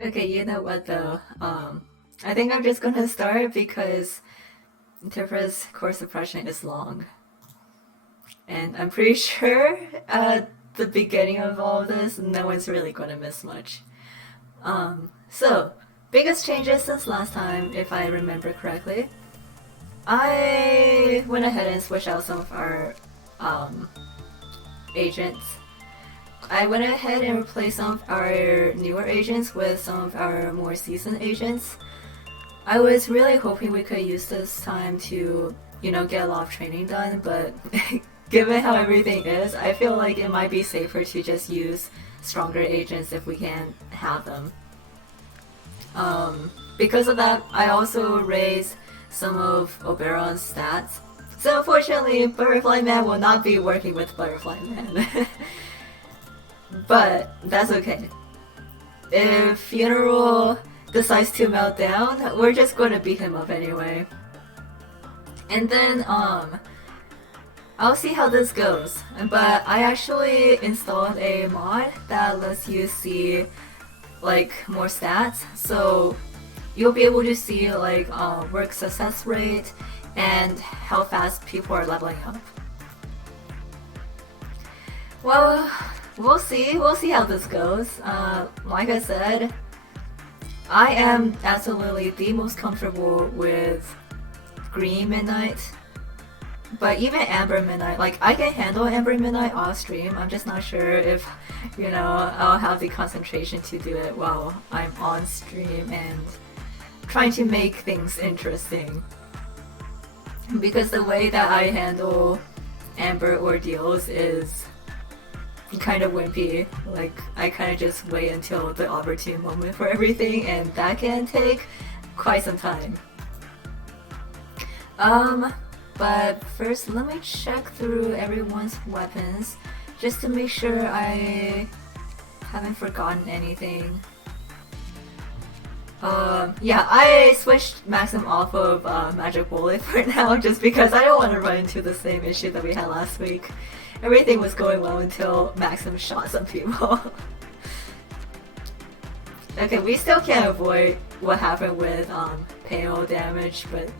Okay, you know what though? I think I'm just gonna start because Tipra's course suppression is long. And I'm pretty sure at the beginning of all of this, no one's really gonna miss much. So, biggest changes since last time, if I remember correctly. I went ahead and switched out some of our agents. I went ahead and replaced some of our newer agents with some of our more seasoned agents. I was really hoping we could use this time to, get a lot of training done, but given how everything is, I feel like it might be safer to just use stronger agents if we can have them. Because of that, I also raised some of Oberon's stats. So unfortunately, Butterfly Man will not be working with Butterfly Man. But that's okay. If Funeral decides to melt down, we're just going to beat him up anyway. And then, I'll see how this goes. But I actually installed a mod that lets you see, more stats. So you'll be able to see, work success rate and how fast people are leveling up. Well, we'll see how this goes. Like I said, I am absolutely the most comfortable with Green Midnight. But even Amber Midnight, I can handle Amber Midnight off stream. I'm just not sure if, I'll have the concentration to do it while I'm on stream and trying to make things interesting. Because the way that I handle Amber ordeals is kind of wimpy. I kind of just wait until the opportune moment for everything, and that can take quite some time. But first, let me check through everyone's weapons just to make sure I haven't forgotten anything. Yeah, I switched Maxim off of Magic Bullet for now just because I don't want to run into the same issue that we had last week. Everything was going well until Maxim shot some people. Okay, we still can't avoid what happened with payroll damage, but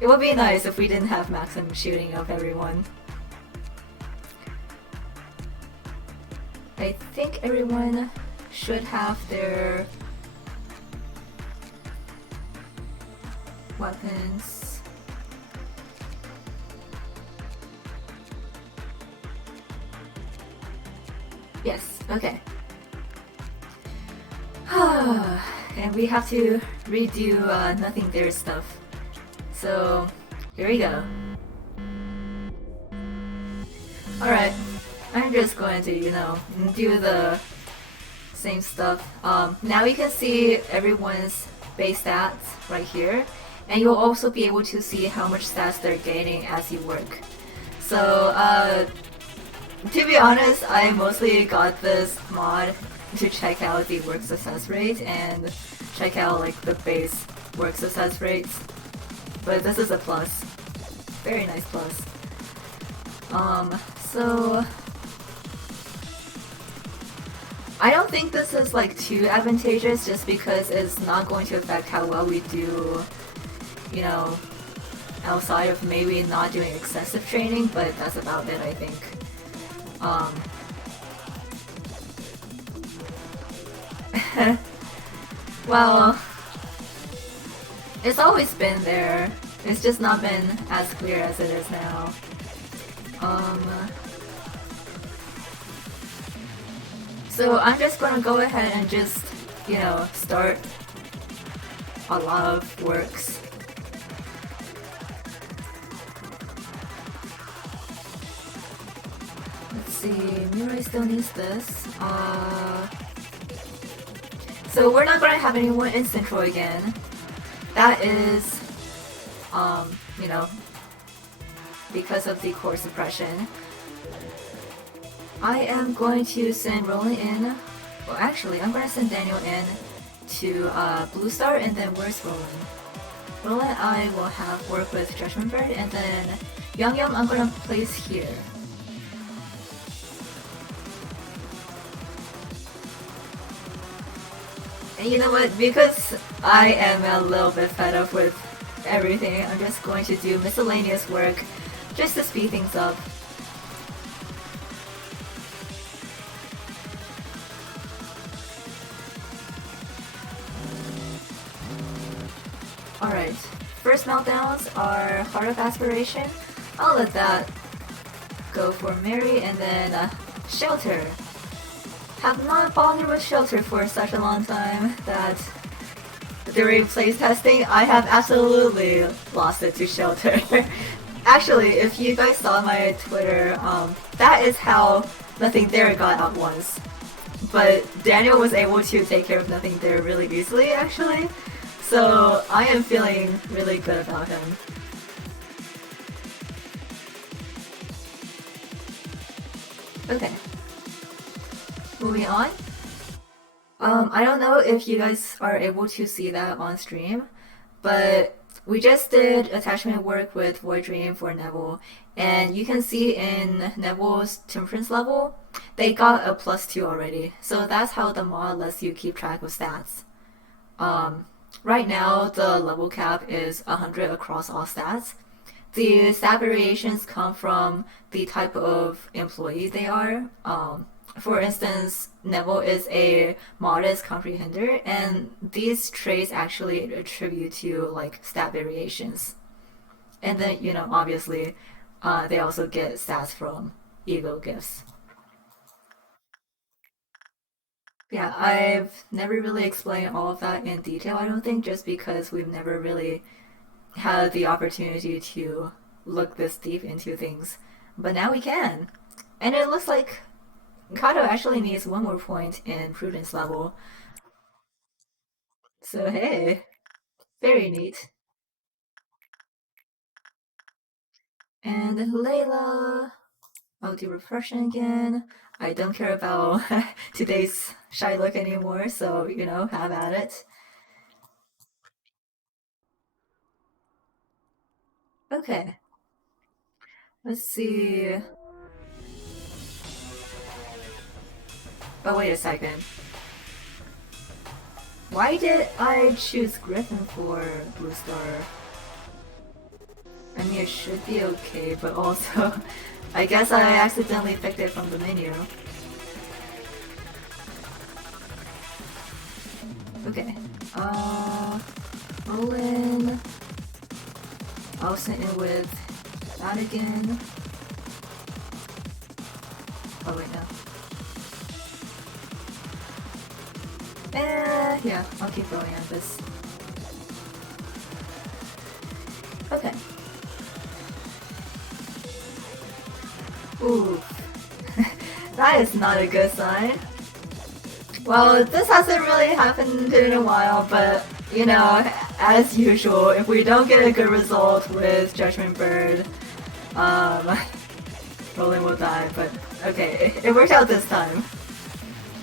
it would be nice if we didn't have Maxim shooting up everyone. I think everyone should have their weapons. Yes, okay. and we have to redo nothing there stuff. So here we go. Alright, I'm just going to, do the same stuff. Now you can see everyone's base stats right here, and you'll also be able to see how much stats they're gaining as you work. So, to be honest, I mostly got this mod to check out the work success rate and check out like the base work success rates. But this is a plus. Very nice plus. So I don't think this is like too advantageous just because it's not going to affect how well we do, outside of maybe not doing excessive training, but that's about it, I think. Well, it's always been there. It's just not been as clear as it is now. So I'm just gonna go ahead and just, start a lot of works. Let's see, Mirai still needs this. So we're not gonna have any more instant control again. That is, because of the core suppression. I am going to send Roland in. Well, actually, I'm going to send Daniel in to Blue Star, and then where's Roland? Roland, I will have work with Judgment Bird, and then Young Yum I'm going to place here. And you know what? Because I am a little bit fed up with everything, I'm just going to do miscellaneous work just to speed things up. Alright, first meltdowns are Heart of Aspiration. I'll let that go for Mary, and then Shelter. Have not bothered with Shelter for such a long time that during playtesting I have absolutely lost it to Shelter. Actually, if you guys saw my Twitter, that is how Nothing There got out once. But Daniel was able to take care of Nothing There really easily, actually. So I am feeling really good about him. Okay. Moving on. I don't know if you guys are able to see that on stream, but we just did attachment work with Void Dream for Neville, and you can see in Neville's temperance level, they got a +2 already. So that's how the mod lets you keep track of stats. Right now, the level cap is 100 across all stats. The stat variations come from the type of employee they are. For instance, Neville is a modest comprehender, and these traits actually attribute to like stat variations. And then, obviously, they also get stats from ego gifts. Yeah, I've never really explained all of that in detail, I don't think, just because we've never really had the opportunity to look this deep into things. But now we can! And it looks like Kato actually needs one more point in Prudence level. So hey, very neat. And Layla, I'll do refreshing again. I don't care about today's shy look anymore, so, have at it. Okay. Let's see. Oh, wait a second. Why did I choose Griffin for Blue Star? I mean, it should be okay, but also, I guess I accidentally picked it from the menu. Okay. Roland. I'll send in with that again. Oh wait, no. yeah, I'll keep going at this. Okay. Ooh. That is not a good sign. Well, this hasn't really happened in a while, but you know, as usual, if we don't get a good result with Judgment Bird, Roland will die, but okay, it worked out this time.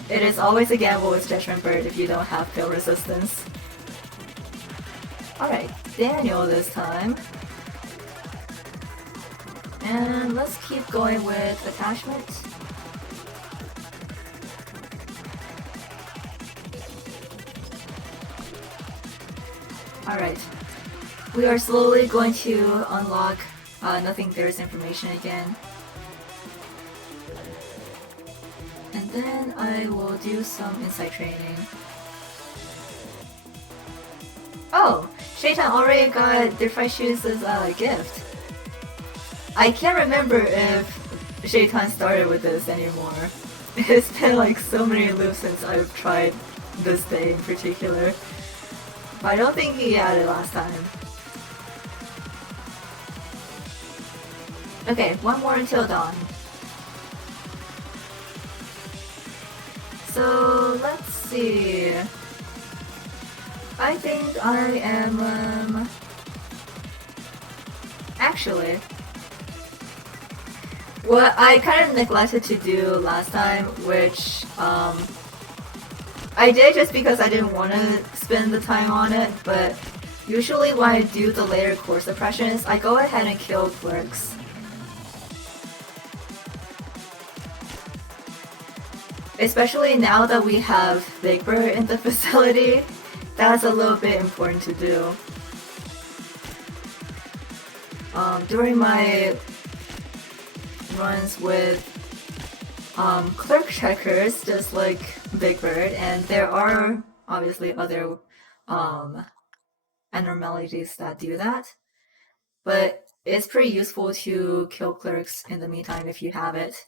It is always a gamble with Judgment Bird if you don't have pill resistance. Alright, Daniel this time. And let's keep going with attachment. Alright, we are slowly going to unlock Nothing There's information again. And then I will do some insight training. Oh! Shaitan already got the fresh shoes as a gift. I can't remember if Shaitan started with this anymore. It's been like so many loops since I've tried this day in particular. But I don't think he had it last time. Okay, one more until dawn. So let's see. I think I am actually what I kind of neglected to do last time, which I did just because I didn't want to spend the time on it, but usually when I do the later core suppressions, I go ahead and kill clerks. Especially now that we have Vtuber in the facility, that's a little bit important to do. During my runs with clerk checkers, just like Big Bird, and there are obviously other abnormalities that do that, but it's pretty useful to kill clerks in the meantime if you have it.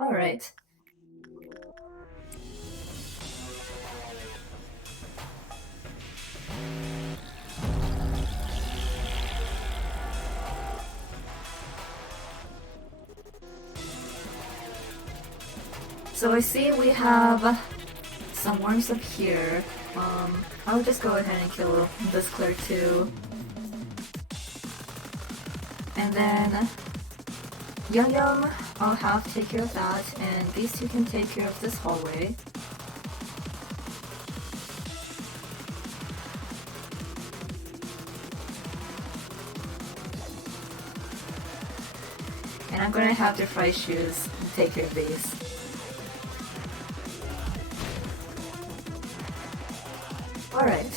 Alright. So I see we have some worms up here. I'll just go ahead and kill this clerk too. And then Yum Yum, I'll have to take care of that, and these two can take care of this hallway. And I'm gonna have the fry shoes take care of these. Alright.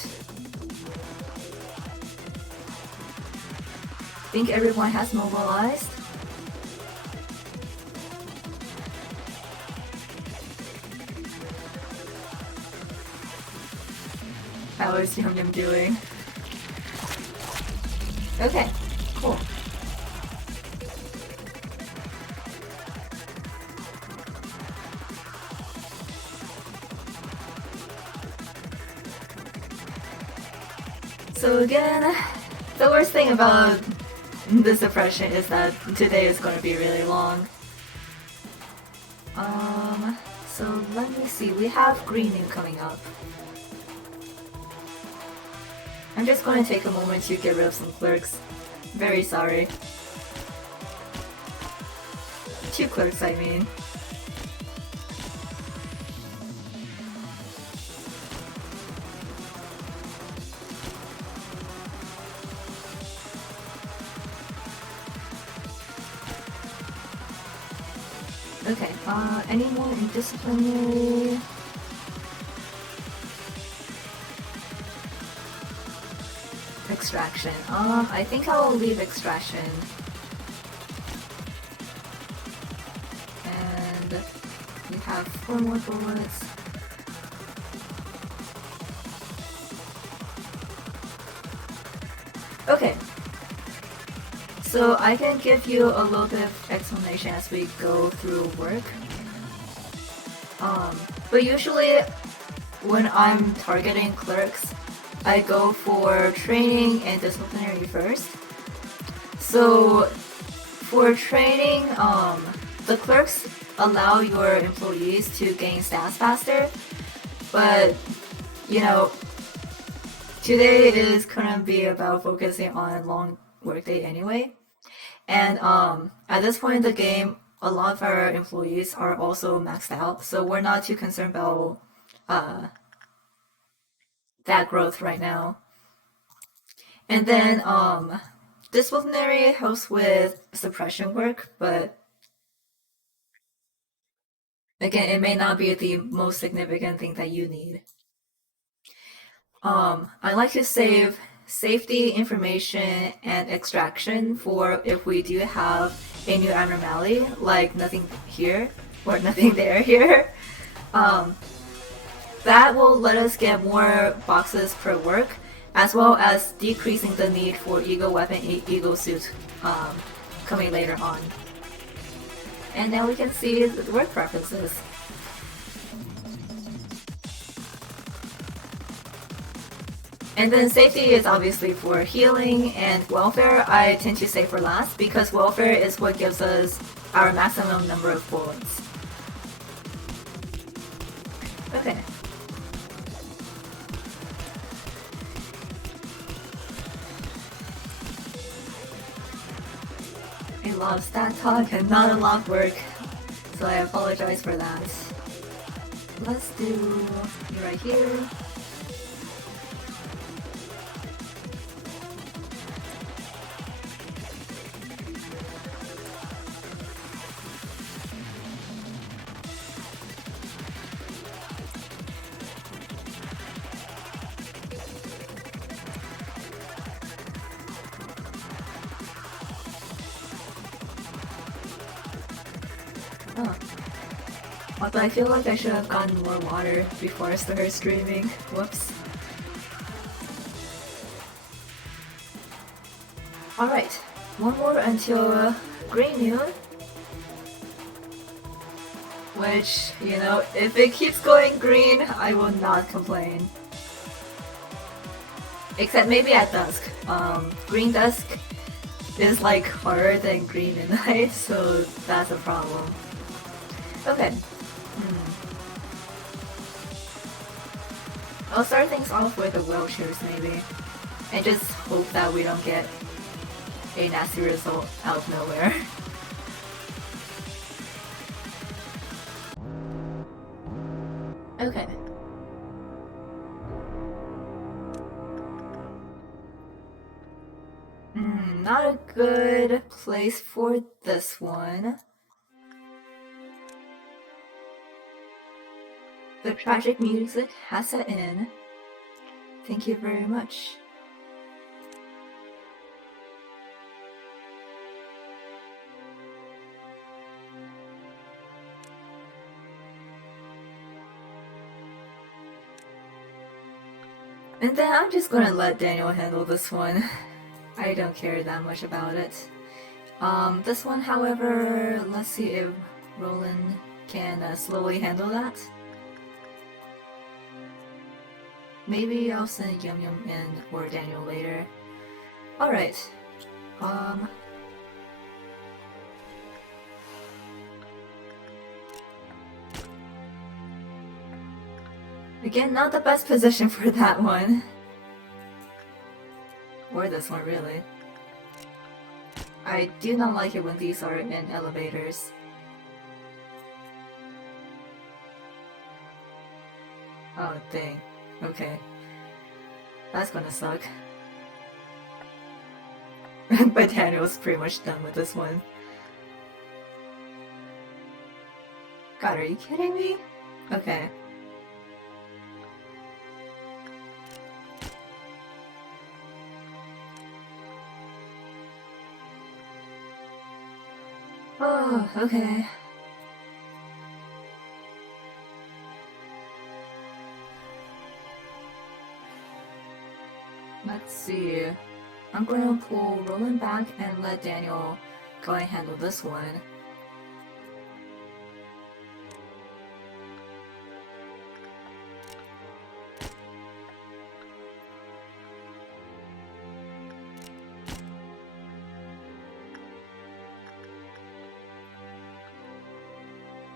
Think everyone has mobilized? How is Yum Yum doing? Okay, cool. So again, the worst thing about the suppression is that today is going to be really long. So let me see, we have greening coming up. I'm just going to take a moment to get rid of some clerks. Very sorry. 2 clerks, I mean. Okay, any more in disciplinary? Extraction. I think I will leave extraction. And we have 4 more bullets. Okay. So I can give you a little bit of explanation as we go through work. But usually when I'm targeting clerks, I go for training and disciplinary first. So for training, the clerks allow your employees to gain stats faster, but you know, today is gonna be about focusing on long workday anyway. And at this point in the game, a lot of our employees are also maxed out, so we're not too concerned about that growth right now. And then disciplinary helps with suppression work, but again, it may not be the most significant thing that you need. I like to save safety information and extraction for if we do have a new abnormality, like nothing here or nothing there here. That will let us get more boxes per work, as well as decreasing the need for Eagle Weapon, Eagle Suit coming later on. And now we can see the work preferences. And then safety is obviously for healing, and welfare I tend to say for last because welfare is what gives us our maximum number of bullets. Okay. A lot of stat talk and not a lot of work, so I apologize for that. Let's do you right here. Oh. Although I feel like I should have gotten more water before I started streaming. Whoops. Alright, one more until Green Noon. Which, you know, if it keeps going green, I will not complain. Except maybe at dusk. Green dusk is like harder than green midnight, so that's a problem. Okay. I'll start things off with the wheelchairs maybe. And just hope that we don't get a nasty result out of nowhere. Okay. Not a good place for this one. The tragic music has set in. Thank you very much. And then I'm just gonna let Daniel handle this one. I don't care that much about it. This one, however, let's see if Roland can slowly handle that. Maybe I'll send Yum Yum in or Daniel later. Alright. Again, not the best position for that one. Or this one, really. I do not like it when these are in elevators. Oh, dang. Okay. That's gonna suck. But Daniel's pretty much done with this one. God, are you kidding me? Okay. Oh, okay. Let's see. I'm gonna pull Roland back and let Daniel go and handle this one.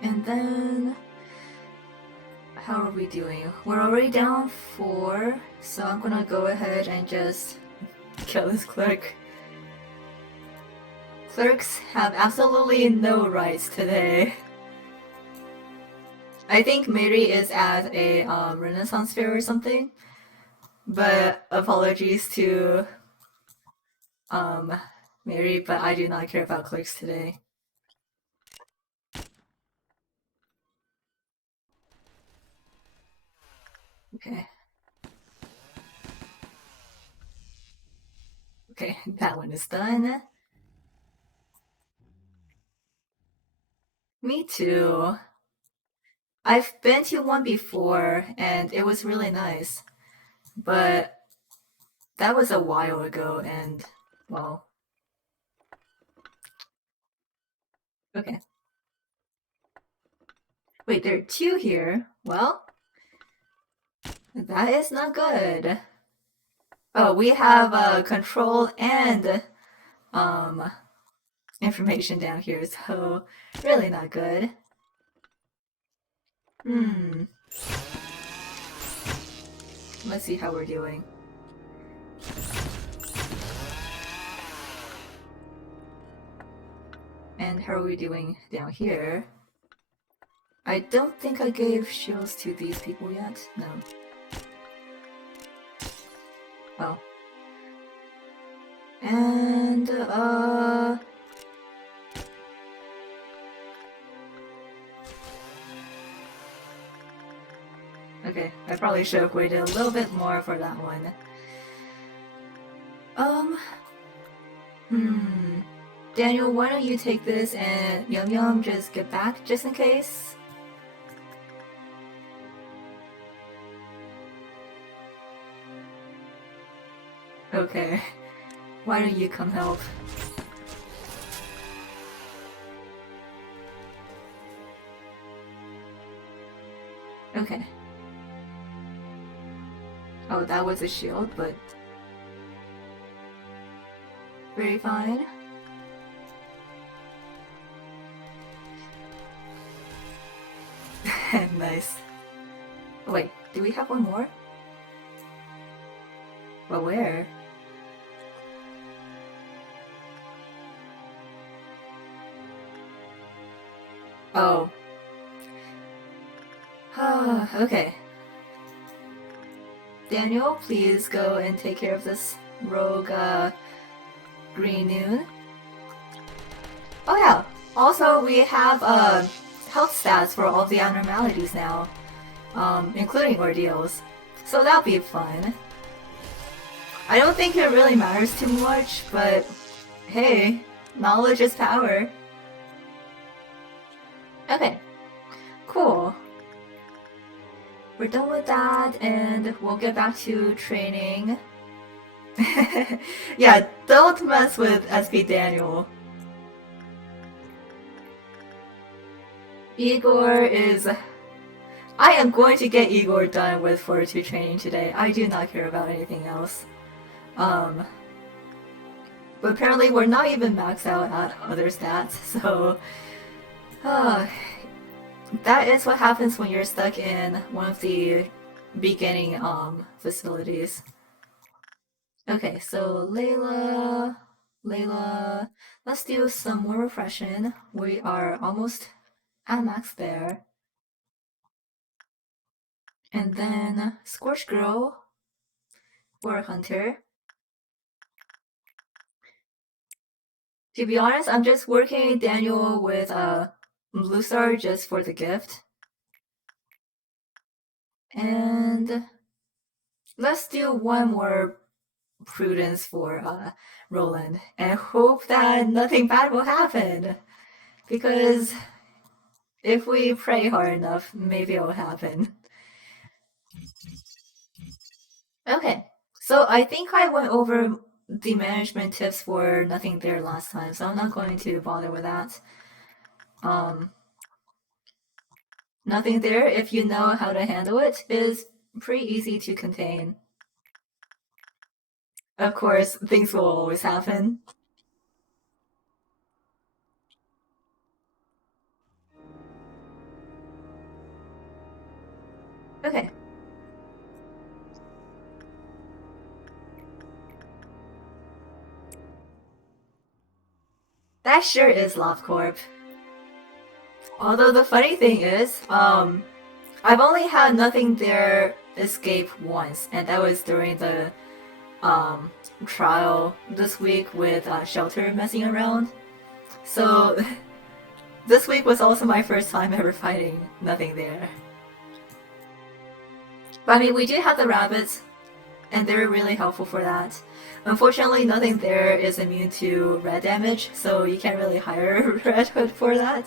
And then, how are we doing? We're already down 4, so I'm gonna go ahead and just kill this clerk. Clerks have absolutely no rights today. I think Mary is at a Renaissance fair or something, but apologies to Mary, but I do not care about clerks today. Okay. Okay, that one is done. Me too. I've been to one before and it was really nice, but that was a while ago and, well, okay. Wait, there are 2 here. Well, that is not good. Oh, we have control and um, information down here, so really not good. Hmm. Let's see how we're doing. And how are we doing down here? I don't think I gave shields to these people yet. No. Oh. And, okay, I probably should have waited a little bit more for that one. Um, hmm. Daniel, why don't you take this and Yum Yum just get back just in case? Okay. Why don't you come help? Okay. Oh, that was a shield, but very fine. Nice. Wait, do we have one more? Well, where? Oh. Okay. Daniel, please go and take care of this rogue, Green Noon. Oh yeah, also we have, health stats for all the abnormalities now, including ordeals. So that'll be fun. I don't think it really matters too much, but hey, knowledge is power. Okay, cool. We're done with that, and we'll get back to training. Yeah, don't mess with SP Daniel. Igor is... I am going to get Igor done with Fortitude training today. I do not care about anything else. But apparently we're not even maxed out at other stats, so... that is what happens when you're stuck in one of the beginning facilities. Okay, so Layla, let's do some more refreshing. We are almost at max there. And then Scorch Girl or Hunter. To be honest, I'm just working Daniel with Blue Star just for the gift. And let's do one more Prudence for Roland and hope that nothing bad will happen. Because if we pray hard enough, maybe it'll happen. Okay, so I think I went over the management tips for Nothing There last time, so I'm not going to bother with that. Nothing There, if you know how to handle it, is pretty easy to contain. Of course, things will always happen. Okay. That sure is LoveCorp. Although the funny thing is, I've only had nothing there escape once, and that was during the um, trial this week with Shelter messing around. So this week was also my first time ever fighting nothing there. But I mean, we do have the rabbits, and they're really helpful for that. Unfortunately, nothing there is immune to red damage, so you can't really hire Red Hood for that.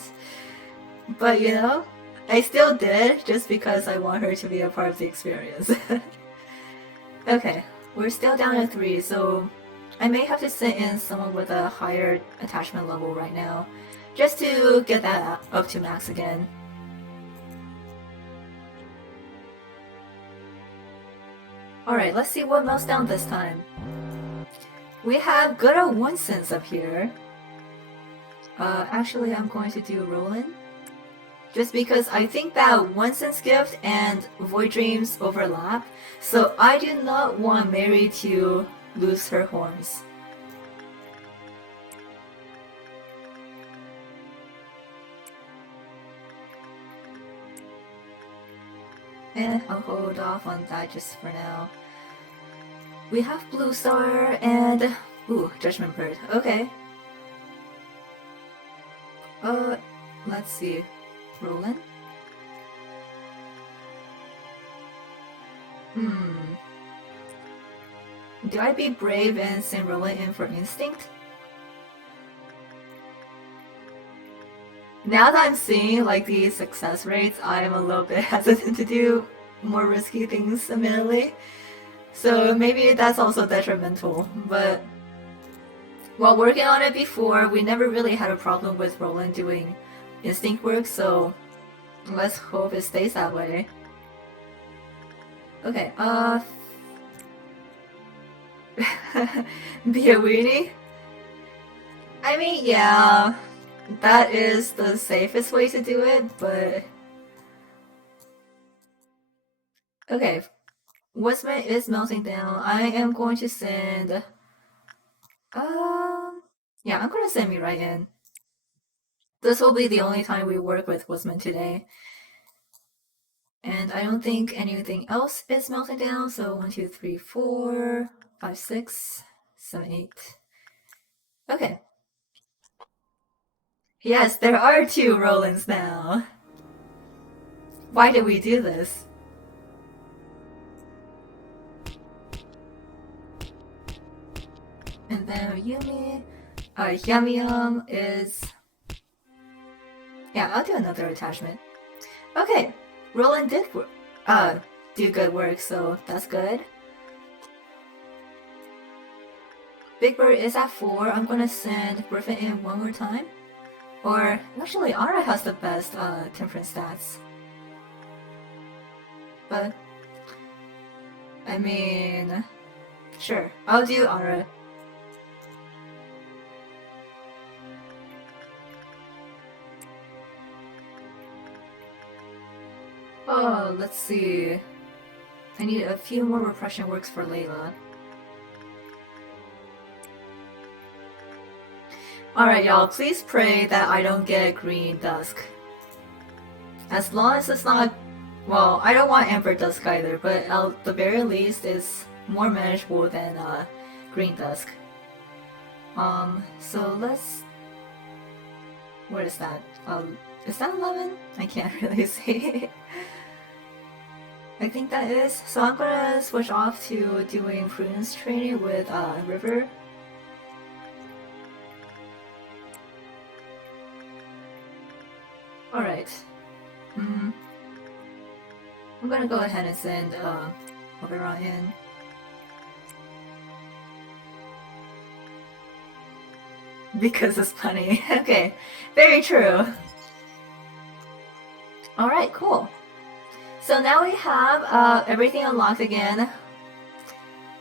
But you know, I still did just because I want her to be a part of the experience. Okay, we're still down at 3, so I may have to send in someone with a higher attachment level right now, just to get that up to max again. Alright, let's see what melts down this time. We have good old Winston's up here. Actually, I'm going to do Roland. Just because I think that Winston's gift and Void Dreams overlap, so I do not want Mary to lose her horns. And I'll hold off on that just for now. We have Blue Star and... ooh, Judgment Bird. Okay. Let's see. Roland? Do I be brave and send Roland in for Instinct? Now that I'm seeing like the success rates, I am a little bit hesitant to do more risky things immediately. So maybe that's also detrimental, but while working on it before, we never really had a problem with Roland doing instinct work, so let's hope it stays that way. Okay, be a weenie? I mean, yeah, that is the safest way to do it, but... Okay, Westman is melting down. I am going to send... yeah, I'm gonna send me right in. This will be the only time we work with Westman today. And I don't think anything else is melting down, so 1, 2, 3, 4, 5, 6, 7, 8. Okay. Yes, there are 2 Rolands now. Why did we do this? And then Yumi, Yamiyam is... yeah, I'll do another attachment. Okay, Roland did do good work, so that's good. Big Bird is at 4. I'm gonna send Griffin in one more time. Or, actually, Ara has the best temperance stats. But, I mean, sure, I'll do Ara. Oh, let's see. I need a few more repression works for Layla. Alright, y'all, please pray that I don't get Green Dusk. As long as it's not... well, I don't want Amber Dusk either, but at the very least, it's more manageable than Green Dusk. So let's... what is that? Is that 11? I can't really see. I think that is. So I'm gonna switch off to doing Prudence training with River. Alright. I'm gonna go ahead and send Oberon in. Because it's funny. Okay, very true. Alright, cool. So now we have everything unlocked again.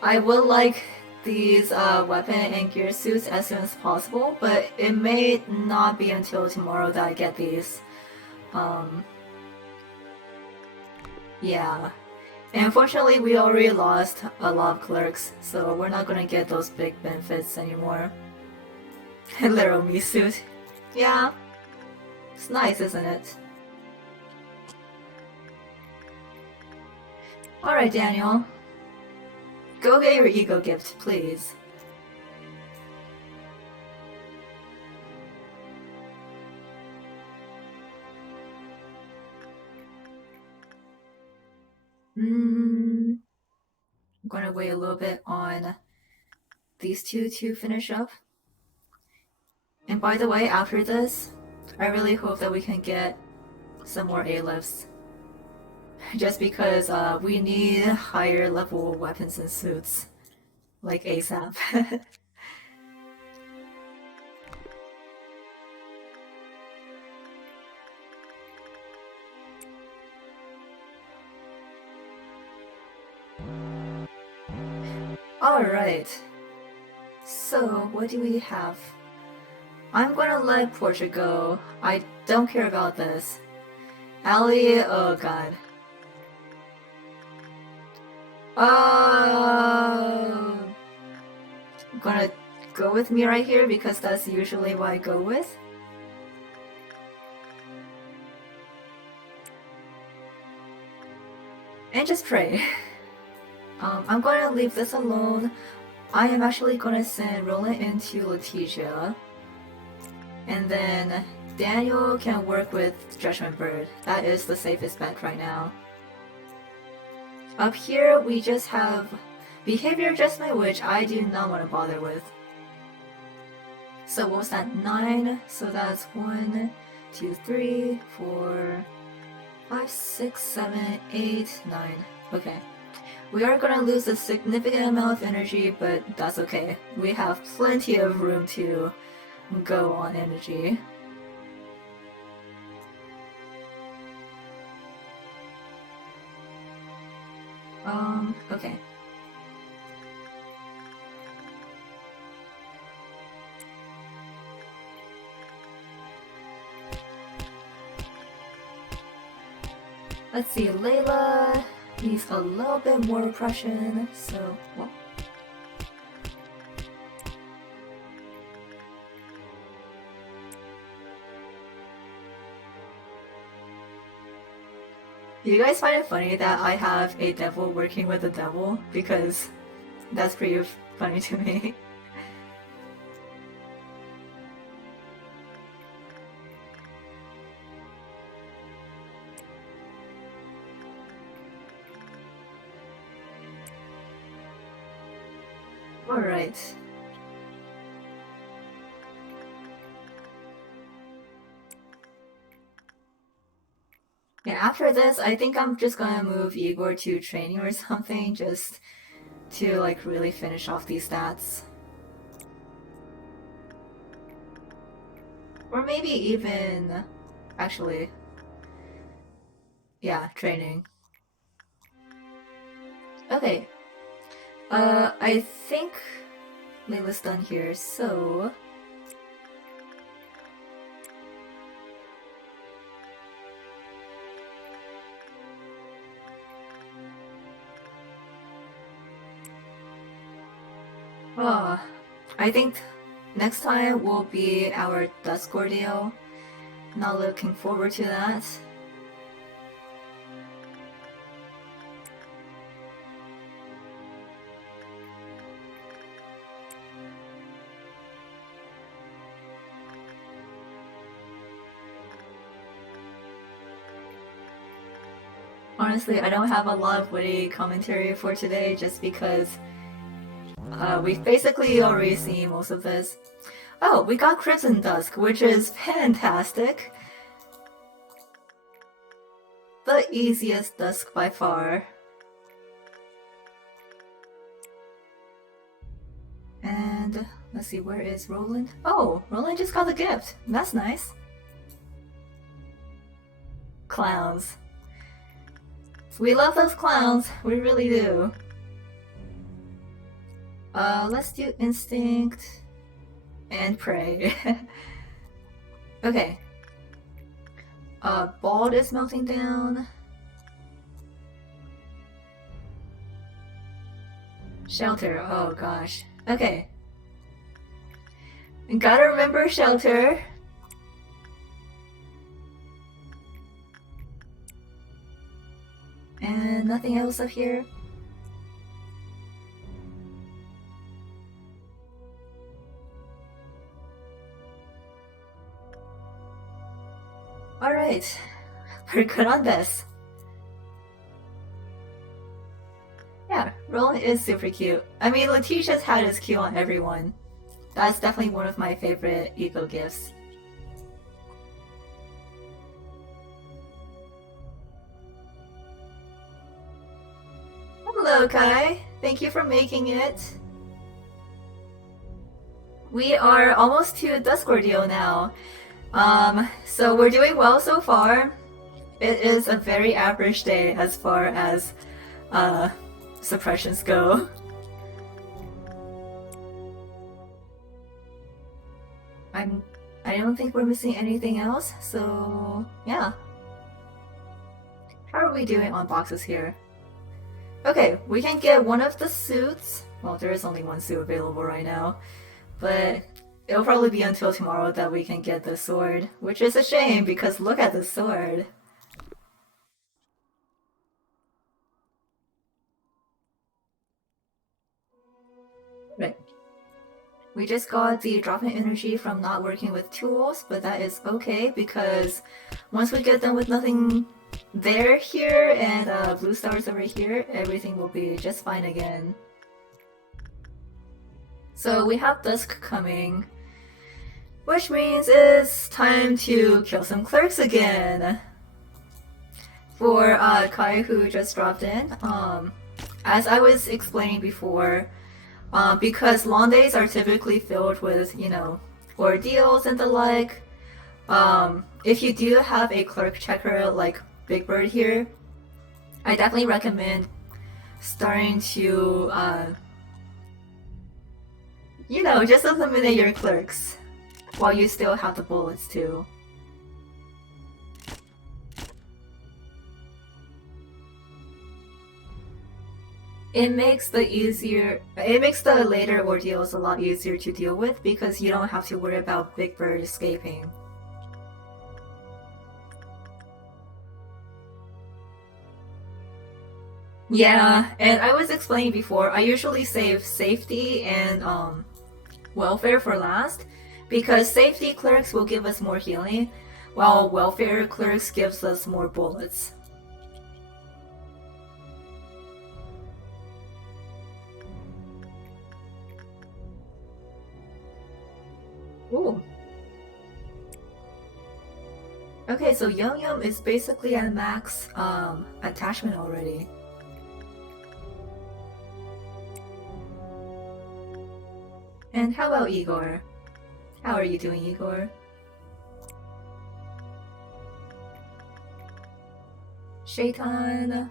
I would like these weapon and gear suits as soon as possible, but it may not be until tomorrow that I get these. Yeah. And unfortunately, we already lost a lot of clerks, so we're not gonna get those big benefits anymore. Little me suit. Yeah, it's nice, isn't it? Alright, Daniel. Go get your ego gift, please. I'm gonna wait a little bit on these two to finish up. And by the way, after this, I really hope that we can get some more A-lifts. Just because we need higher level weapons and suits. Like ASAP. Alright. So, what do we have? I'm gonna let Portia go. I don't care about this. Ali, oh god. I'm gonna go with me right here because that's usually what I go with. And just pray. I'm gonna leave this alone. I am actually gonna send Roland into Letitia. And then Daniel can work with Judgment Bird. That is the safest bet right now. Up here, we just have Behavior Adjustment, which I do not want to bother with. So what was that? 9. So that's 1, 2, 3, 4, 5, 6, 7, 8, 9. Okay. We are gonna lose a significant amount of energy, but that's okay. We have plenty of room to go on energy. Okay. Let's see, Layla needs a little bit more repression, so, well. Do you guys find it funny that I have a devil working with a devil? Because that's pretty funny to me. Alright. Yeah, after this, I think I'm just gonna move Igor to training or something, just to like really finish off these stats. Or maybe even, actually, yeah, training. Okay. I think Layla's done here, so... Oh, I think next time will be our Dusk Ordeal. Not looking forward to that. Honestly, I don't have a lot of witty commentary for today just because we've basically already seen most of this. Oh, we got Crimson Dusk, which is fantastic. The easiest dusk by far. And let's see, where is Roland? Oh, Roland just got the gift. That's nice. Clowns. We love those clowns. We really do. Let's do Instinct and Pray. Okay. Bald is melting down. Shelter, oh gosh. Okay. Gotta remember shelter. And nothing else up here. Alright. We're good on this. Yeah, Roland is super cute. I mean, Letitia's hat is cute on everyone. That's definitely one of my favorite eco gifts. Hello, Kai. Thank you for making it. We are almost to Dusk Ordeal now. So we're doing well so far. It is a very average day as far as suppressions go. I don't think we're missing anything else, so yeah. How are we doing on boxes here? Okay, we can get one of the suits. Well, there is only one suit available right now, but it'll probably be until tomorrow that we can get the sword, which is a shame because look at the sword. Right. We just got the drop-in energy from not working with tools, but that is okay because once we get done with nothing there, here, and blue stars over here, everything will be just fine again. So we have dusk coming, which means it's time to kill some clerks again. For Kai who just dropped in, as I was explaining before, because long days are typically filled with, you know, ordeals and the like, if you do have a clerk checker like Big Bird here, I definitely recommend starting to, you know, just eliminate your clerks while you still have the bullets too. It makes the later ordeals a lot easier to deal with because you don't have to worry about Big Bird escaping. Yeah, and I was explaining before, I usually save safety and welfare for last because safety clerks will give us more healing, while welfare clerks gives us more bullets. Ooh. Okay, so Yum Yum is basically at max attachment already. And how about Igor? How are you doing, Igor? Shaitan.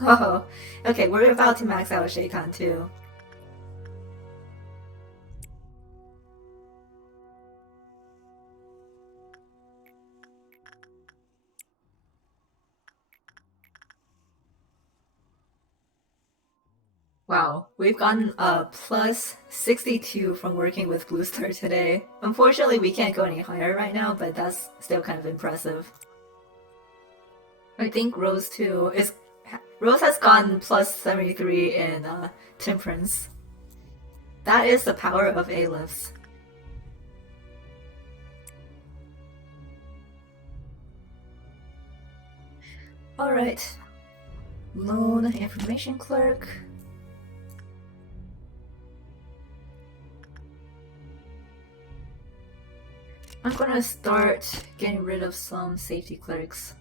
Oh, okay, we're about to max out Shaitan too. Wow, we've gotten a plus 62 from working with Blue Star today. Unfortunately, we can't go any higher right now, but that's still kind of impressive. I think Rose too is. Rose has gotten plus 73 in Temperance. That is the power of A-lifts. Alright. Loan information clerk. I'm gonna start getting rid of some safety clerks.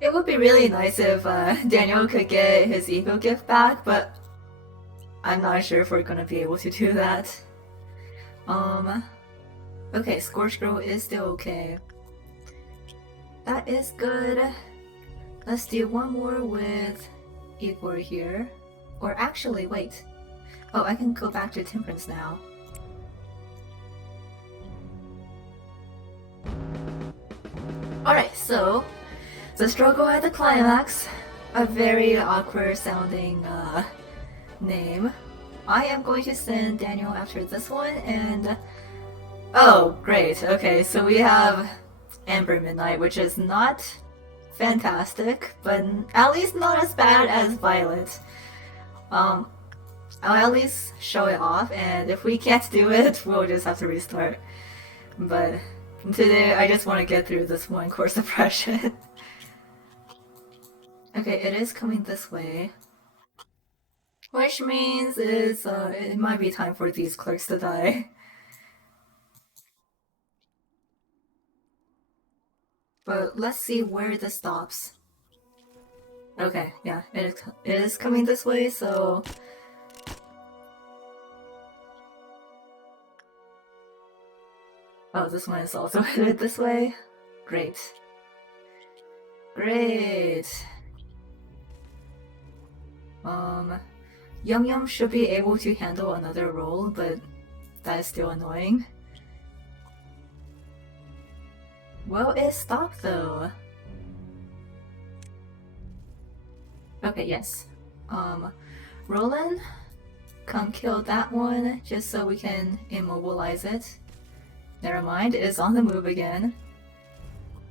It would be really nice if Daniel could get his ego gift back, but I'm not sure if we're gonna be able to do that. Okay, Scorch Girl is still okay. That is good. Let's do one more with Igor here. Or actually, wait. Oh, I can go back to Temperance now. Alright, so the struggle at the climax. A very awkward sounding name. I am going to send Daniel after this one, and oh, great. Okay, so we have Amber Midnight, which is not fantastic, but at least not as bad as Violet. I'll at least show it off, and if we can't do it, we'll just have to restart. But today, I just want to get through this one core suppression. Okay, it is coming this way. Which means it might be time for these clerks to die. But let's see where this stops. Okay, yeah, it is coming this way, so... Oh, this one is also headed this way? Great. Great! Yum Yum should be able to handle another roll, but that is still annoying. Well, it stopped though. Okay, yes. Roland, come kill that one just so we can immobilize it. Never mind, it's on the move again.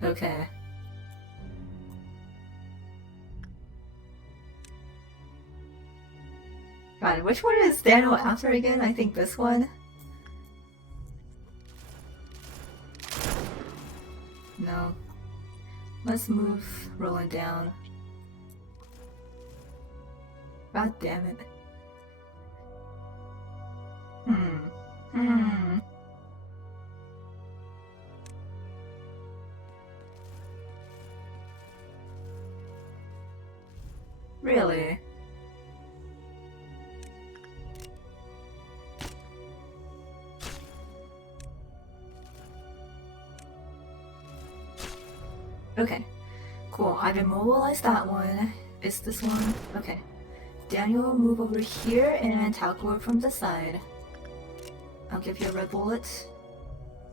Okay. God, which one is Daniel after again? I think this one. No. Let's move Roland down. God damn it. Really? Okay. Cool, I've immobilized that one. Is this one? Okay. Daniel, move over here and tackle it from the side. I'll give you a red bullet.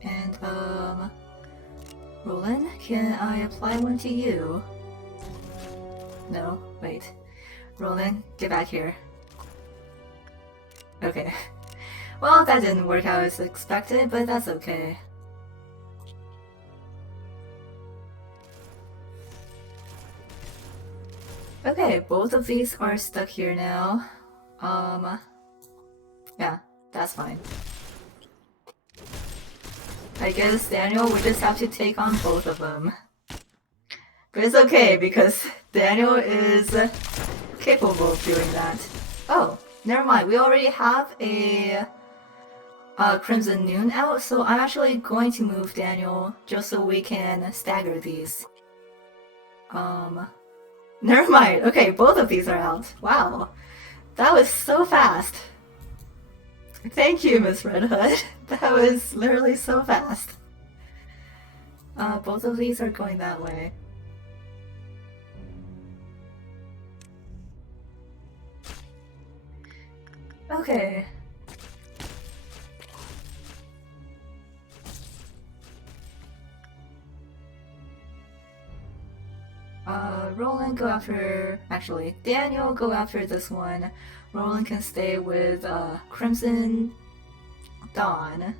And, Roland, can I apply one to you? No, wait. Roland, get back here. Okay. Well, that didn't work out as expected, but that's okay. Okay, both of these are stuck here now. Yeah, that's fine. I guess Daniel would just have to take on both of them. But it's okay, because Daniel is capable of doing that. Oh, never mind, we already have a Crimson Noon out, so I'm actually going to move Daniel just so we can stagger these. Never mind. Okay, both of these are out. Wow. That was so fast. Thank you, Miss Red Hood. That was literally so fast. Both of these are going that way. Okay. Roland, go after... Actually, Daniel, go after this one. Roland can stay with Crimson Dawn.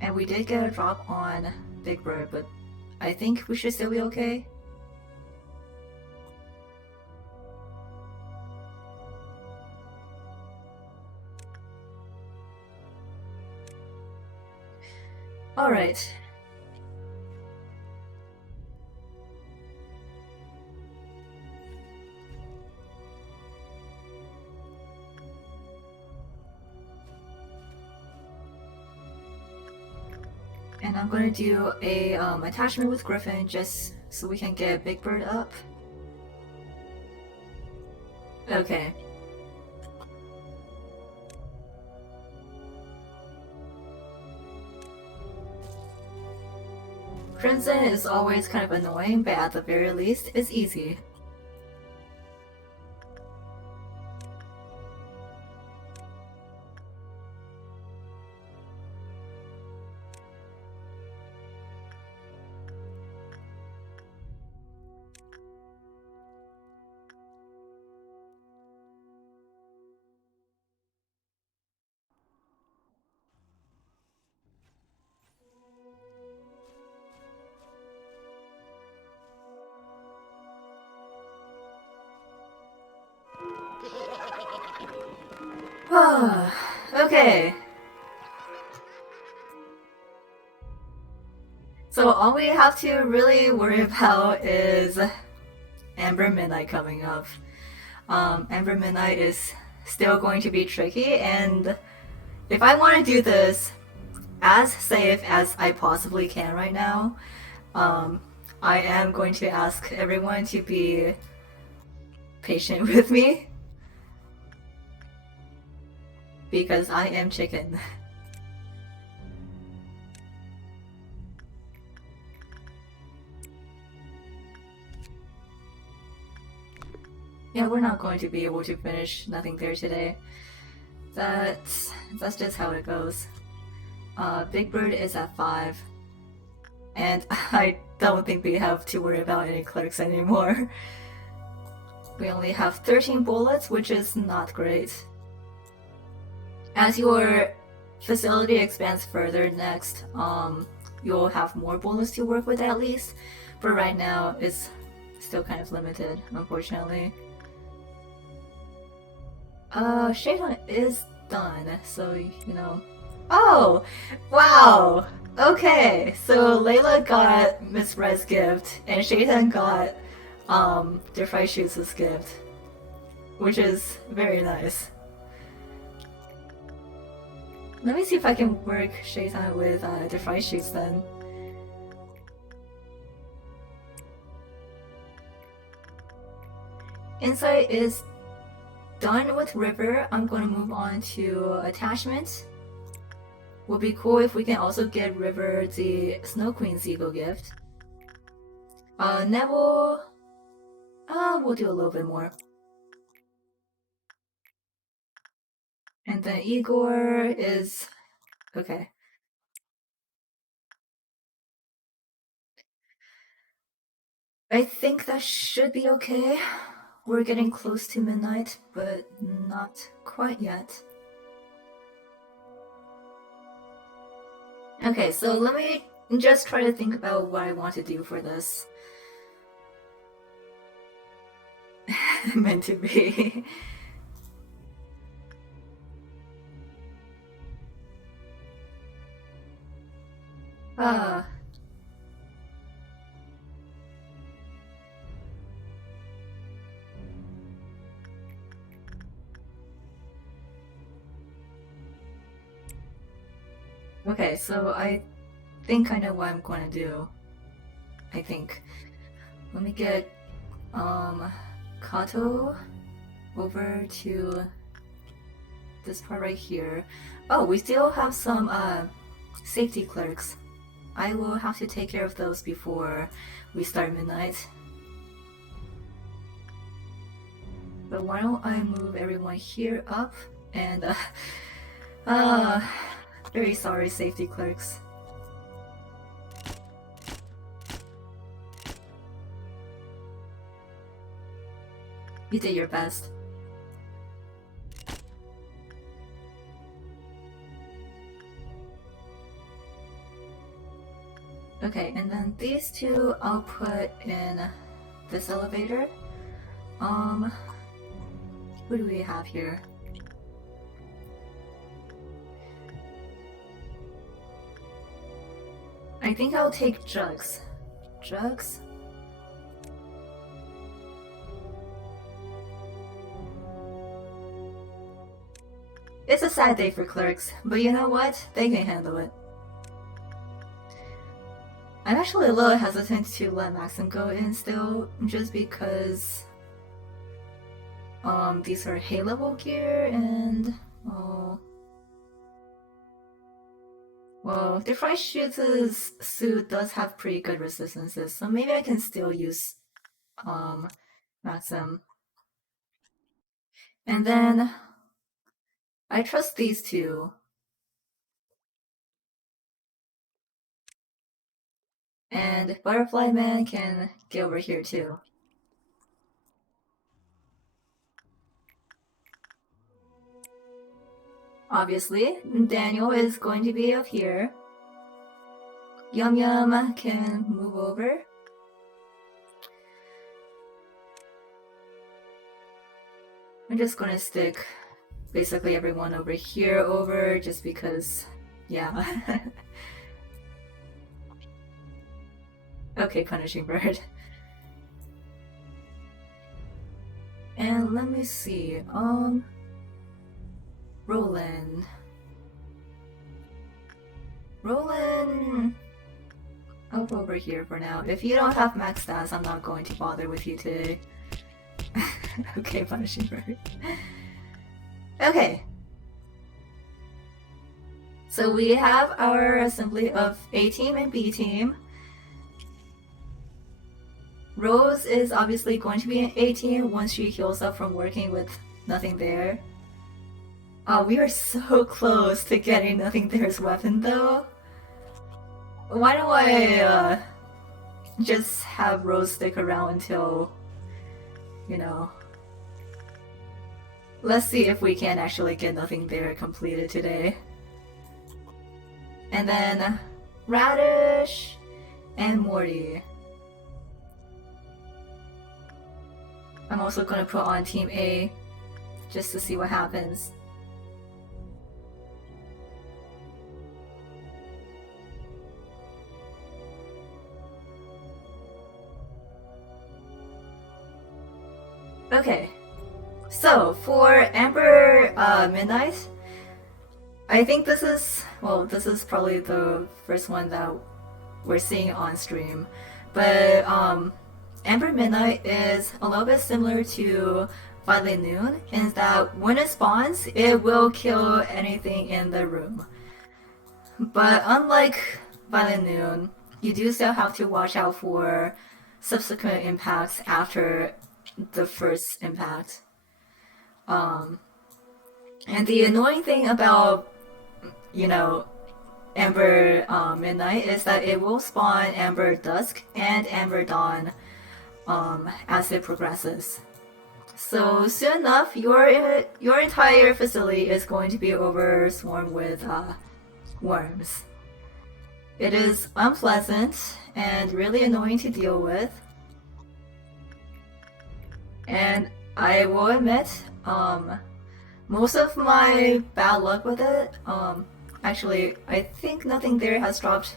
And we did get a drop on Big Bird, but I think we should still be okay. Alright. And I'm gonna do a attachment with Griffin just so we can get Big Bird up. Okay. Crimson is always kind of annoying, but at the very least, it's easy. Okay. So all we have to really worry about is Amber Midnight coming up. Amber Midnight is still going to be tricky, and if I want to do this as safe as I possibly can right now, I am going to ask everyone to be patient with me because I am chicken. Yeah, we're not going to be able to finish Nothing There today. That's just how it goes. Big Bird is at 5. And I don't think we have to worry about any clerks anymore. We only have 13 bullets, which is not great. As your facility expands further next, you'll have more bullets to work with at least. But right now, it's still kind of limited, unfortunately. Shayton is done, so, you know. Oh! Wow! Okay, so Layla got Miss Red's gift, and Shayton got, Defy Shoots' gift. Which is very nice. Let me see if I can work Shayton with, Defy Shoots then. Insight is done with River. I'm gonna move on to attachments. Would be cool if we can also get River the Snow Queen's Eagle gift. Neville, we'll do a little bit more. And then Igor is okay. I think that should be okay. We're getting close to midnight, but not quite yet. Okay, so let me just try to think about what I want to do for this. Meant to be. Okay, so I think I know what I'm going to do. I think. Let me get Kato over to this part right here. Oh, we still have some safety clerks. I will have to take care of those before we start midnight. But why don't I move everyone here up and very sorry, safety clerks. You did your best. Okay, and then these two I'll put in this elevator. Who do we have here? I think I'll take Jugs. Jugs? It's a sad day for clerks, but you know what? They can handle it. I'm actually a little hesitant to let Maxim go in still, just because these are hay level gear and Well, the Fry Shooter's suit does have pretty good resistances, so maybe I can still use um Maxim. And then I trust these two. And Butterfly Man can get over here too. Obviously, Daniel is going to be up here. Yum Yum can move over. I'm just gonna stick basically everyone over here over just because, yeah. Okay, Punishing Bird. And let me see, Roland. Roland, I'll go over here for now. If you don't have max stats, I'm not going to bother with you today. Okay, Punishing Bird. Okay. So we have our assembly of A team and B team. Rose is obviously going to be an A team once she heals up from working with nothing there. We are so close to getting nothing there's weapon though. Why don't I just have Rose stick around until, you know. Let's see if we can actually get nothing there completed today. And then Radish and Morty. I'm also gonna put on Team A just to see what happens. Okay, so for Amber Midnight, I think this is probably the first one that we're seeing on stream, but Amber Midnight is a little bit similar to Violet Noon in that when it spawns, it will kill anything in the room. But unlike Violet Noon, you do still have to watch out for subsequent impacts after the first impact. And the annoying thing about, you know, Amber Midnight is that it will spawn Amber Dusk and Amber Dawn as it progresses. So soon enough, your entire facility is going to be overswarmed with worms. It is unpleasant and really annoying to deal with. And I will admit, most of my bad luck with it, actually, I think nothing there has dropped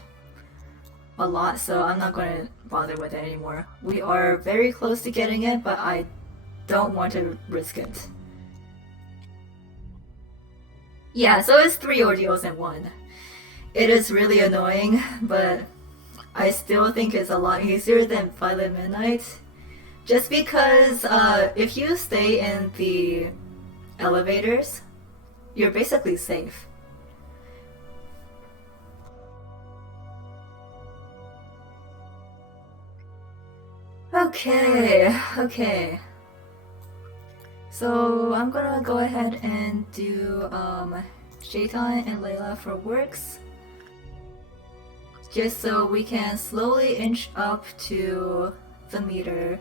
a lot, so I'm not going to bother with it anymore. We are very close to getting it, but I don't want to risk it. Yeah, so it's 3 ordeals in 1. It is really annoying, but I still think it's a lot easier than Violet Midnight. Just because if you stay in the elevators, you're basically safe. Okay. So I'm gonna go ahead and do Shaitan and Layla for works. Just so we can slowly inch up to the meter.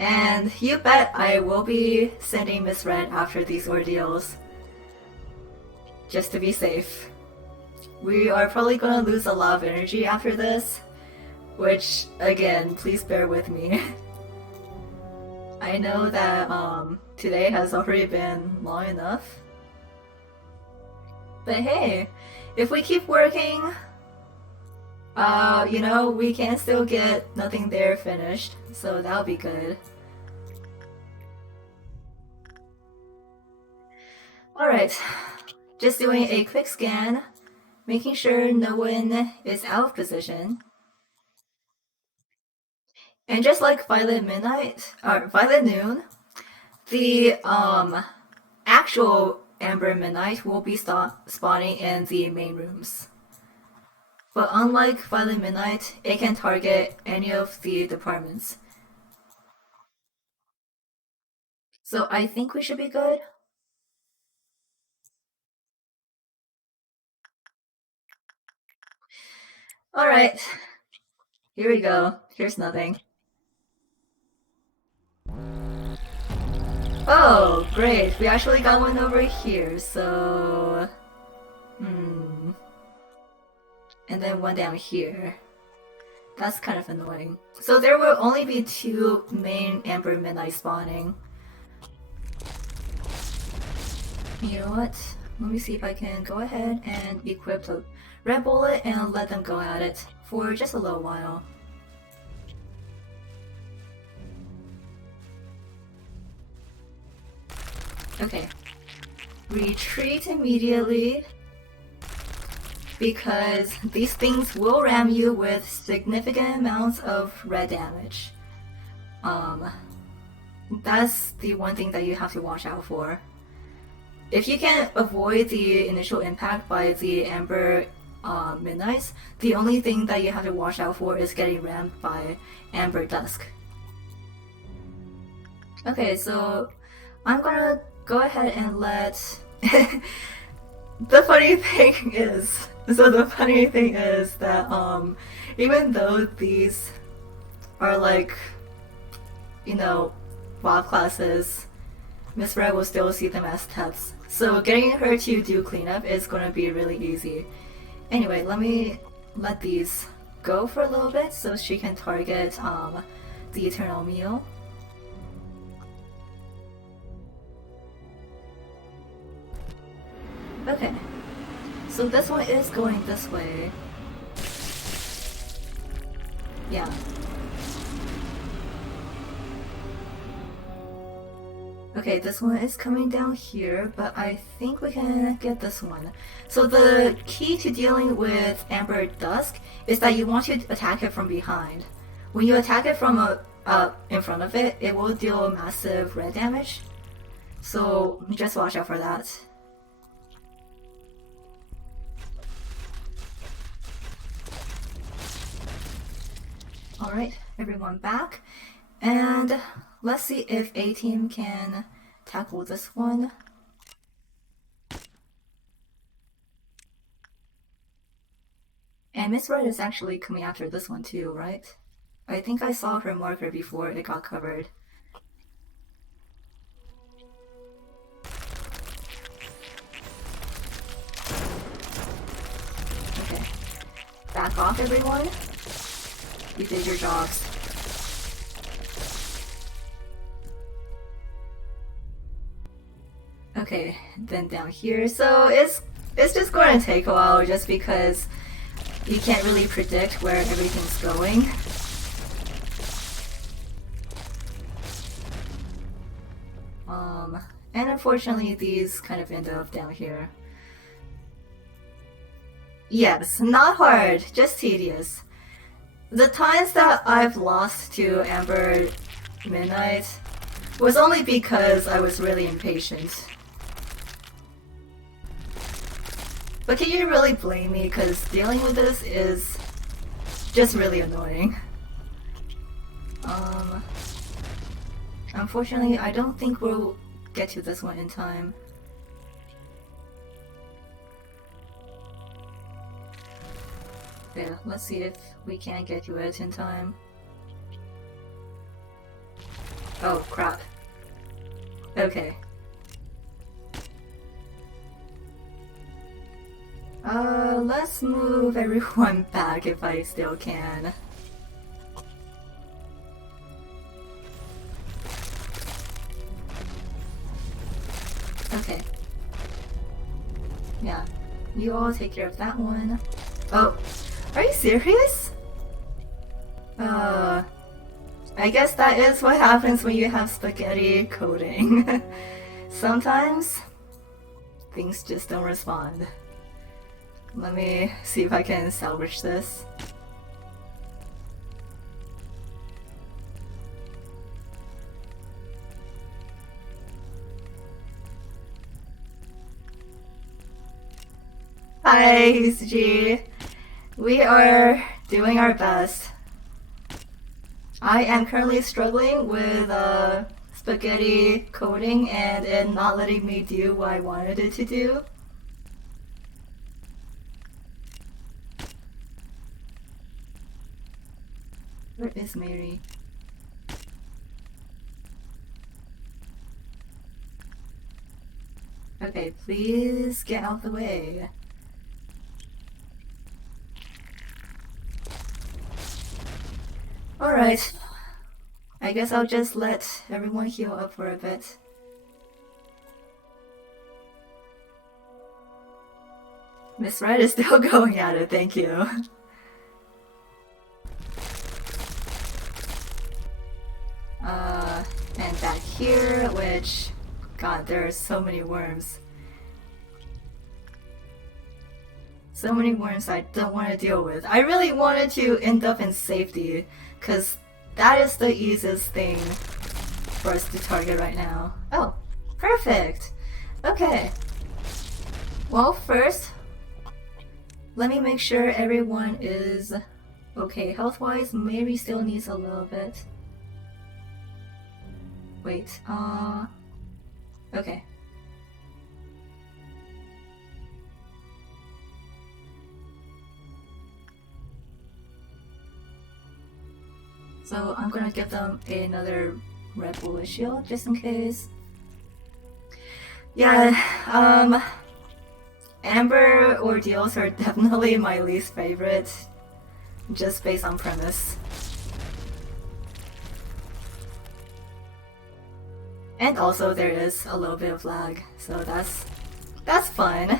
And you bet I will be sending Miss Red after these ordeals. Just to be safe. We are probably gonna lose a lot of energy after this. Which, again, please bear with me. I know that today has already been long enough. But hey, if we keep working, you know, we can still get nothing there finished, so that'll be good. Alright, just doing a quick scan, making sure no one is out of position. And just like Violet Midnight, or Violet Noon, the actual Amber Midnight will be spawning in the main rooms. But unlike Violet Midnight, it can target any of the departments. So I think we should be good. Alright. Here we go. Here's nothing. Oh, great. We actually got one over here, so... And then one down here. That's kind of annoying. So there will only be 2 main Amber Midnight spawning. You know what? Let me see if I can go ahead and equip the red bullet and let them go at it for just a little while. Okay. Retreat immediately, because these things will ram you with significant amounts of red damage. That's the one thing that you have to watch out for. If you can avoid the initial impact by the Amber Midnights, the only thing that you have to watch out for is getting rammed by Amber Dusk. Okay, so I'm gonna go ahead and let... The funny thing is that even though these are like, you know, WoW classes, Miss Red will still see them as tests. So getting her to do cleanup is gonna be really easy. Anyway, let me let these go for a little bit so she can target the Eternal Meal. Okay, so this one is going this way. Yeah. Okay, this one is coming down here, but I think we can get this one. So the key to dealing with Amber Dusk is that you want to attack it from behind. When you attack it from in front of it, it will deal massive red damage. So just watch out for that. Alright, everyone back. And let's see if A-Team can tackle this one. And Miss Red is actually coming after this one too, right? I think I saw her marker before it got covered. Okay. Back off, everyone. You did your jobs. Okay, then down here. So it's just going to take a while just because you can't really predict where everything's going. And unfortunately these kind of end up down here. Yes, not hard, just tedious. The times that I've lost to Amber Midnight was only because I was really impatient. But can you really blame me, because dealing with this is just really annoying. Unfortunately, I don't think we'll get to this one in time. Yeah, let's see if we can get to it in time. Oh, crap. Okay. Let's move everyone back if I still can. Okay. Yeah. You all take care of that one. Oh, are you serious? I guess that is what happens when you have spaghetti coding. Sometimes things just don't respond. Let me see if I can salvage this. Hi, G. We are doing our best. I am currently struggling with spaghetti coding and it not letting me do what I wanted it to do. Where is Mary? Okay, please get out of the way. Alright. I guess I'll just let everyone heal up for a bit. Miss Red is still going at it, thank you. And back here, which... God, there are so many worms. So many worms I don't want to deal with. I really wanted to end up in safety, because that is the easiest thing for us to target right now. Oh, perfect! Okay. Well, first, let me make sure everyone is okay health-wise. Mary still needs a little bit. Wait, okay. So I'm gonna give them another Red Bull shield just in case. Yeah, Amber ordeals are definitely my least favorite, just based on premise. And also there is a little bit of lag, so that's fun.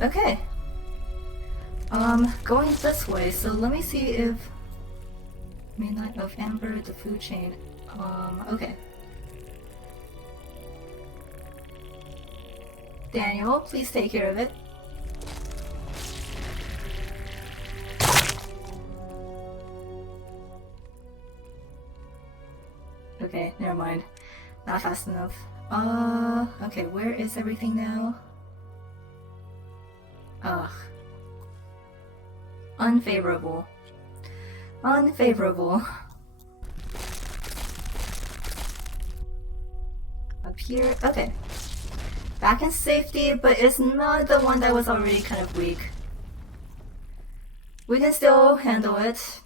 Okay. Going this way, so let me see if Midnight of Amber, the food chain. Okay. Daniel, please take care of it. Okay, never mind. Not fast enough. Okay, where is everything now? Ugh. Unfavorable. Unfavorable. Up here, okay. Back in safety, but it's not the one that was already kind of weak. We can still handle it.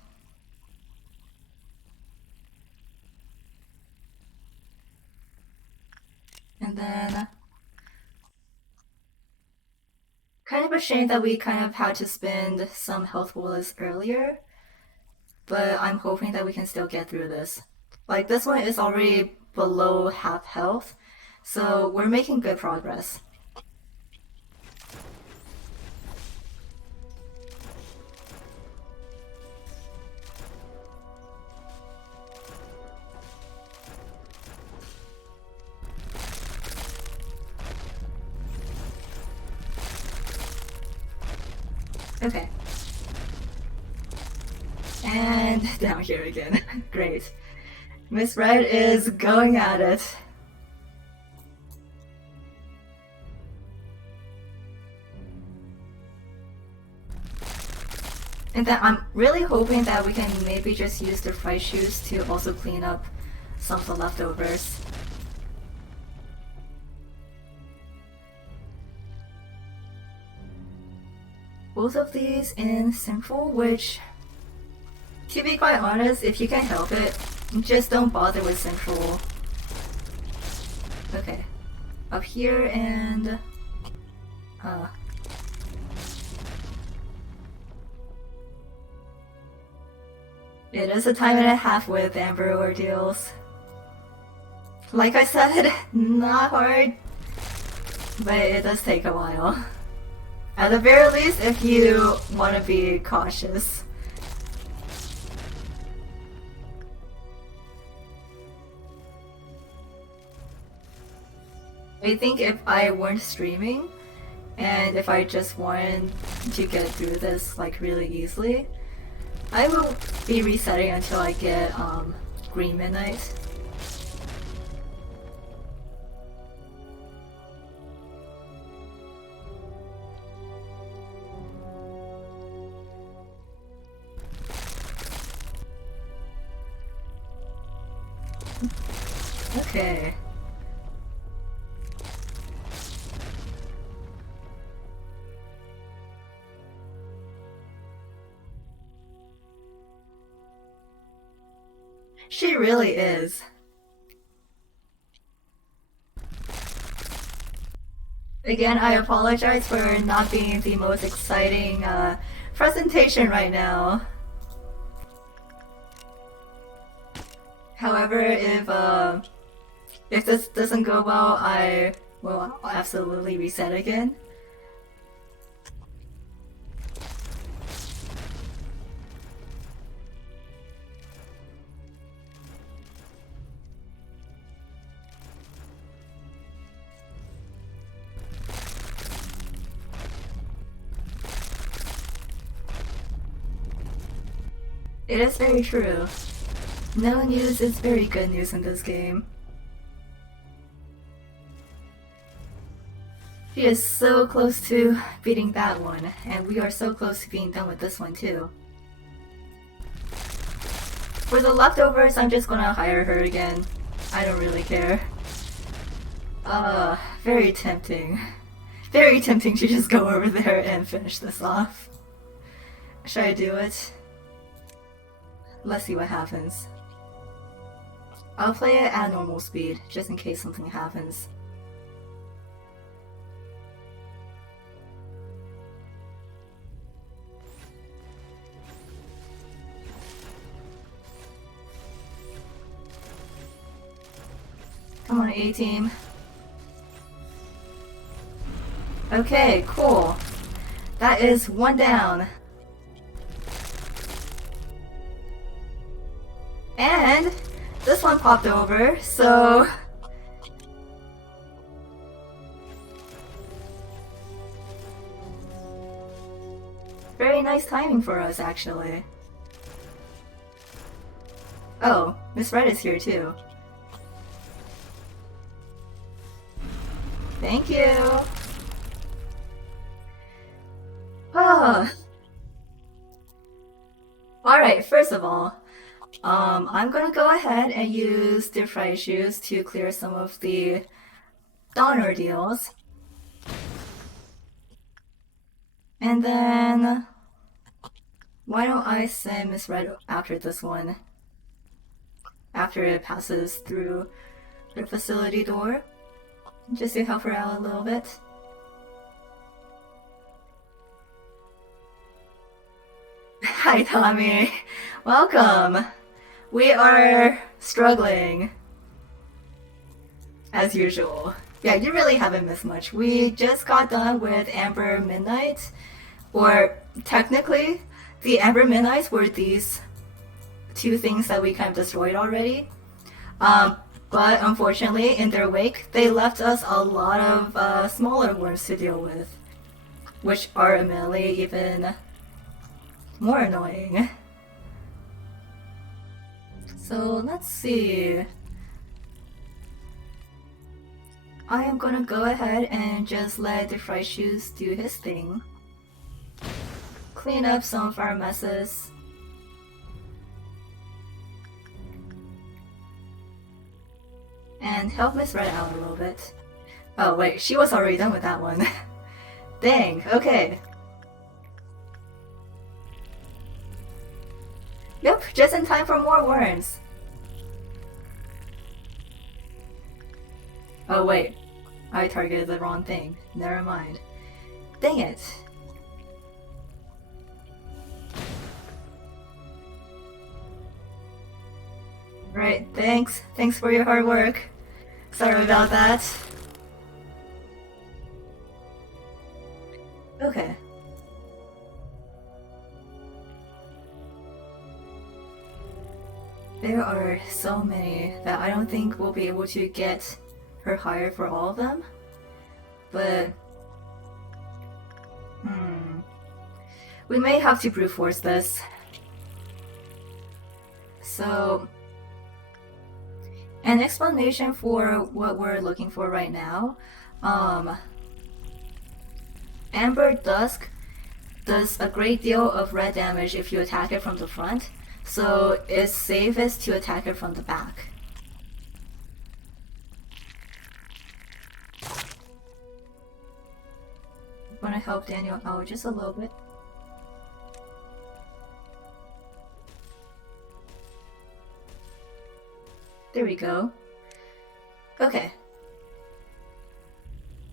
And then... kind of a shame that we kind of had to spend some health bullets earlier. But I'm hoping that we can still get through this. Like, this one is already below half health, so we're making good progress. Okay. And down here again. Great. Miss Red is going at it. And then I'm really hoping that we can maybe just use the fright shoes to also clean up some of the leftovers. Both of these in simple, which, to be quite honest, if you can help it, just don't bother with central. Okay. Up here and... It is a time and a half with Amber ordeals. Like I said, not hard, but it does take a while. At the very least, if you want to be cautious. I think if I weren't streaming, and if I just wanted to get through this like really easily, I will be resetting until I get Green Midnight. Okay. She really is. Again, I apologize for not being the most exciting presentation right now. However, if this doesn't go well, I will absolutely reset again. It is very true. No news is very good news in this game. She is so close to beating that one, and we are so close to being done with this one too. For the leftovers, I'm just gonna hire her again. I don't really care. Very tempting. Very tempting to just go over there and finish this off. Should I do it? Let's see what happens. I'll play it at normal speed, just in case something happens. Come on, A-team. Okay, cool. That is one down. And this one popped over, so... Very nice timing for us, actually. Oh, Miss Red is here too. Thank you! Alright, first of all, I'm gonna go ahead and use the fried shoes to clear some of the donor deals. And then... why don't I send Miss Red after this one? After it passes through the facility door. Just to help her out a little bit. Hi Tommy! Welcome! We are struggling. As usual. Yeah, you really haven't missed much. We just got done with Amber Midnight. Or, technically, the Amber Midnights were these two things that we kind of destroyed already. But unfortunately, in their wake, they left us a lot of smaller worms to deal with, which are admittedly even more annoying. So let's see. I am gonna go ahead and just let the fried shoes do his thing. Clean up some of our messes. And help Miss Red out a little bit. Oh wait, she was already done with that one. Dang, okay. Yep, just in time for more worms. Oh wait, I targeted the wrong thing. Never mind. Dang it. Right, thanks. Thanks for your hard work. Sorry about that. Okay. There are so many that I don't think we'll be able to get her hired for all of them. But... we may have to brute force this. So... an explanation for what we're looking for right now. Amber Dusk does a great deal of red damage if you attack it from the front, so it's safest to attack it from the back. Wanna help Daniel out just a little bit. There we go. Okay.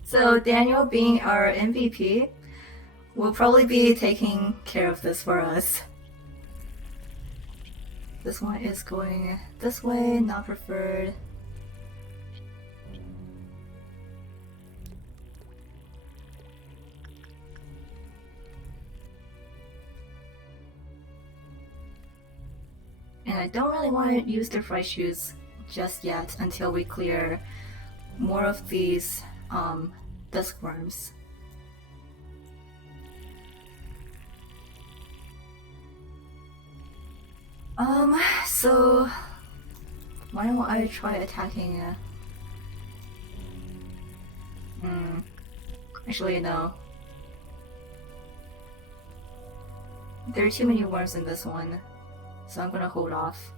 So Daniel, being our MVP, will probably be taking care of this for us. This one is going this way, not preferred. And I don't really want to use the fry shoes just yet until we clear more of these dusk worms. So why don't I try attacking actually no. There are too many worms in this one, so I'm gonna hold off.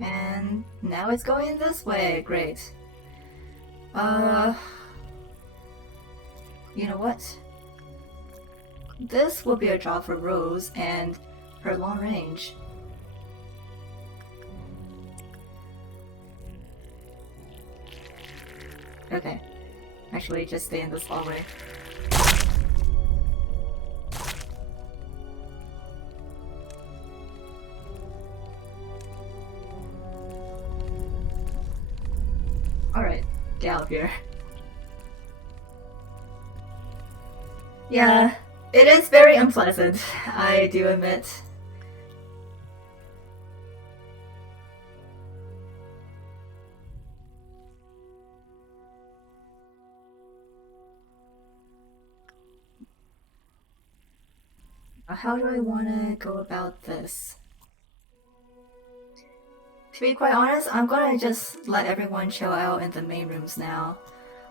And now it's going this way, great. You know what? This will be a job for Rose and her long range. Okay. Actually, just stay in this hallway. Alright, get out of here. Yeah, it is very unpleasant, I do admit. How do I want to go about this? To be quite honest, I'm gonna just let everyone chill out in the main rooms now.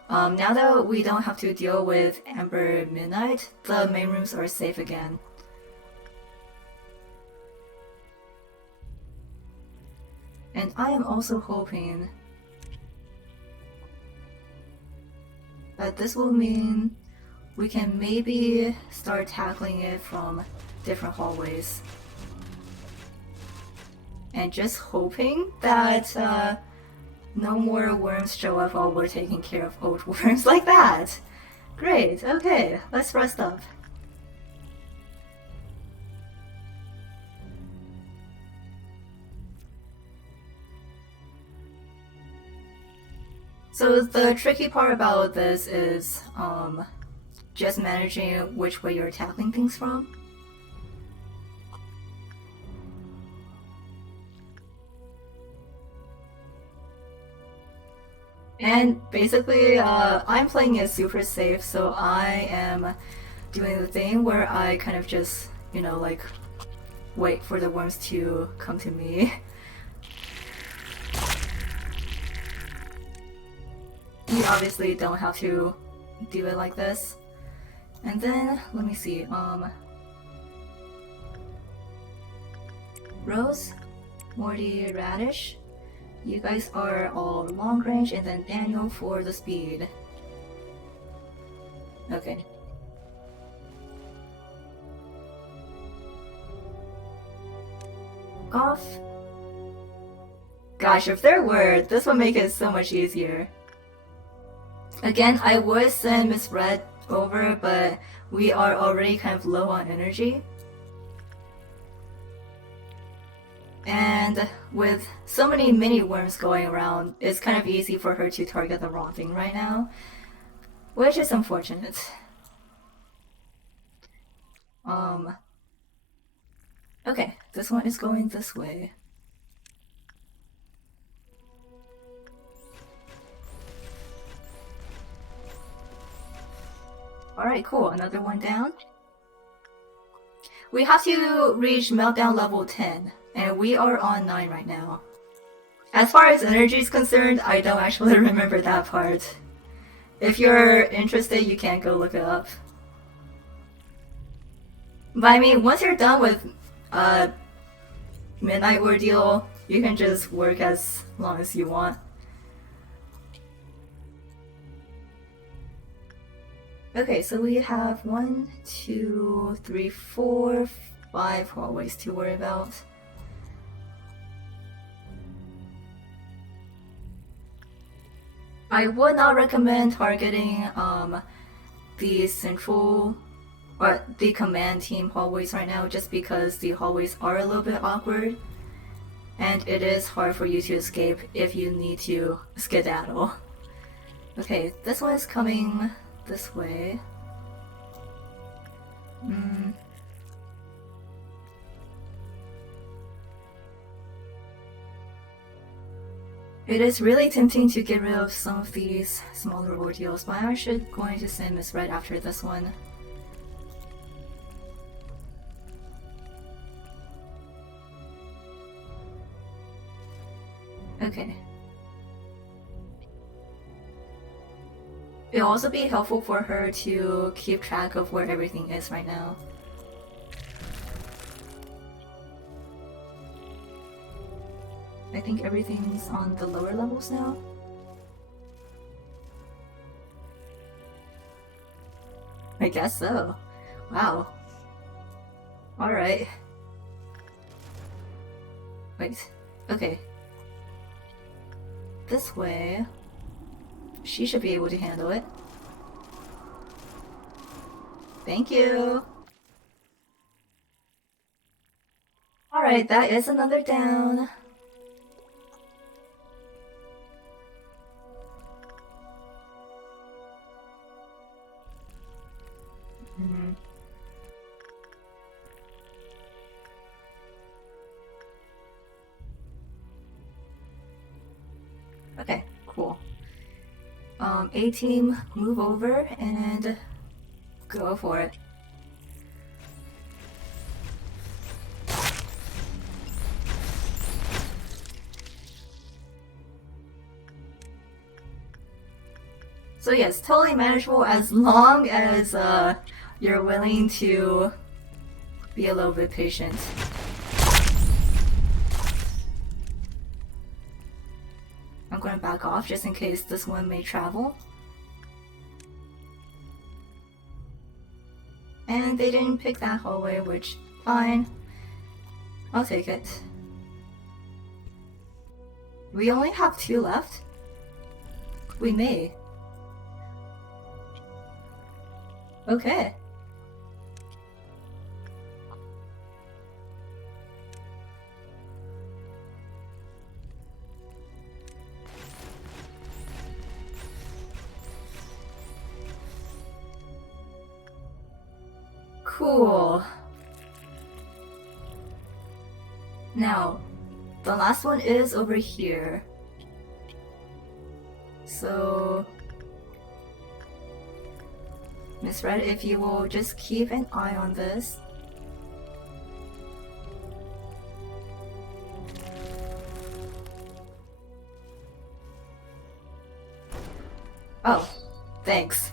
Now that we don't have to deal with Amber Midnight, the main rooms are safe again. And I am also hoping that this will mean we can maybe start tackling it from different hallways. And just hoping that no more worms show up while we're taking care of old worms like that. Great, okay, let's rest up. So the tricky part about this is just managing which way you're tackling things from. And basically, I'm playing it super safe, so I am doing the thing where I kind of just, you know, like, wait for the worms to come to me. You obviously don't have to do it like this. And then, let me see, Rose, Morty, Radish, you guys are all long range, and then Daniel for the speed. Okay. Off. Gosh, if there were, this would make it so much easier. Again, I would send Miss Red over, but we are already kind of low on energy. And with so many mini worms going around, it's kind of easy for her to target the wrong thing right now, which is unfortunate. Okay, this one is going this way. Alright, cool, another one down. We have to reach meltdown level 10, and we are on 9 right now. As far as energy is concerned, I don't actually remember that part. If you're interested, you can go look it up. But I mean, once you're done with Midnight Ordeal, you can just work as long as you want. Okay, so we have 1, 2, 3, 4, 5 hallways to worry about. I would not recommend targeting the central or the command team hallways right now, just because the hallways are a little bit awkward and it is hard for you to escape if you need to skedaddle. Okay, this one is coming this way. It is really tempting to get rid of some of these smaller ordeals, but I'm actually going to send Miss Red after this one. Okay. It'll also be helpful for her to keep track of where everything is right now. I think everything's on the lower levels now. I guess so. Wow. Alright. Wait. Okay. This way. She should be able to handle it. Thank you! Alright, that is another down. Okay, cool. A team, move over and go for it. So yes, totally manageable as long as you're willing to be a little bit patient. I'm going to back off just in case this one may travel. And they didn't pick that hallway, which, fine. I'll take it. We only have 2 left? We may. Okay. Cool. Now, the last one is over here. So, Miss Red, if you will just keep an eye on this. Oh, thanks.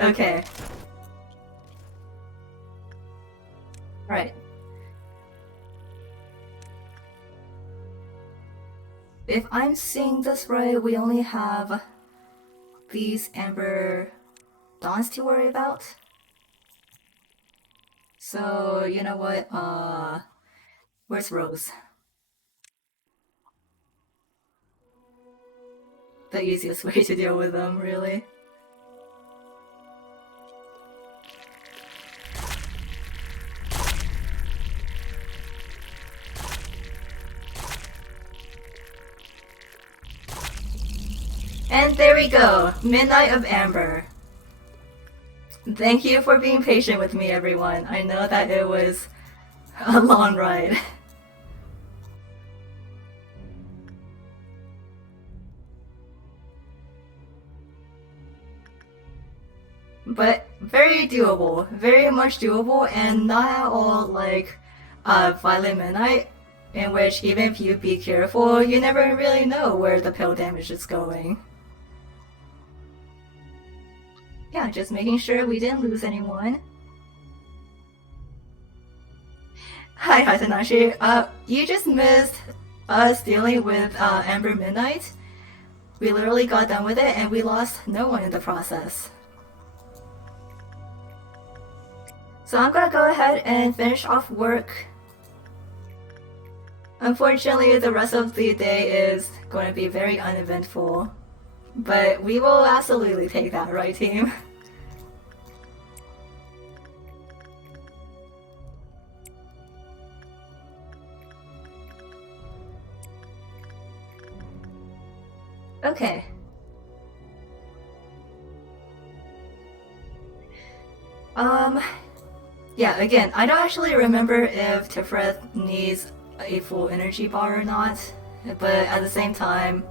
Okay. Right. If I'm seeing this right, we only have these Amber Dawns to worry about. So, you know what? Where's Rose? The easiest way to deal with them, really. And there we go! Midnight of Amber. Thank you for being patient with me, everyone. I know that it was a long ride. But very doable. Very much doable, and not at all like Violet Midnight, in which even if you be careful, you never really know where the pill damage is going. Yeah, just making sure we didn't lose anyone. Hi, Hatanashi. You just missed us dealing with Amber Midnight. We literally got done with it and we lost no one in the process. So I'm gonna go ahead and finish off work. Unfortunately, the rest of the day is going to be very uneventful. But we will absolutely take that, right, team? Okay. Yeah, again, I don't actually remember if Tiferet needs a full energy bar or not, but at the same time,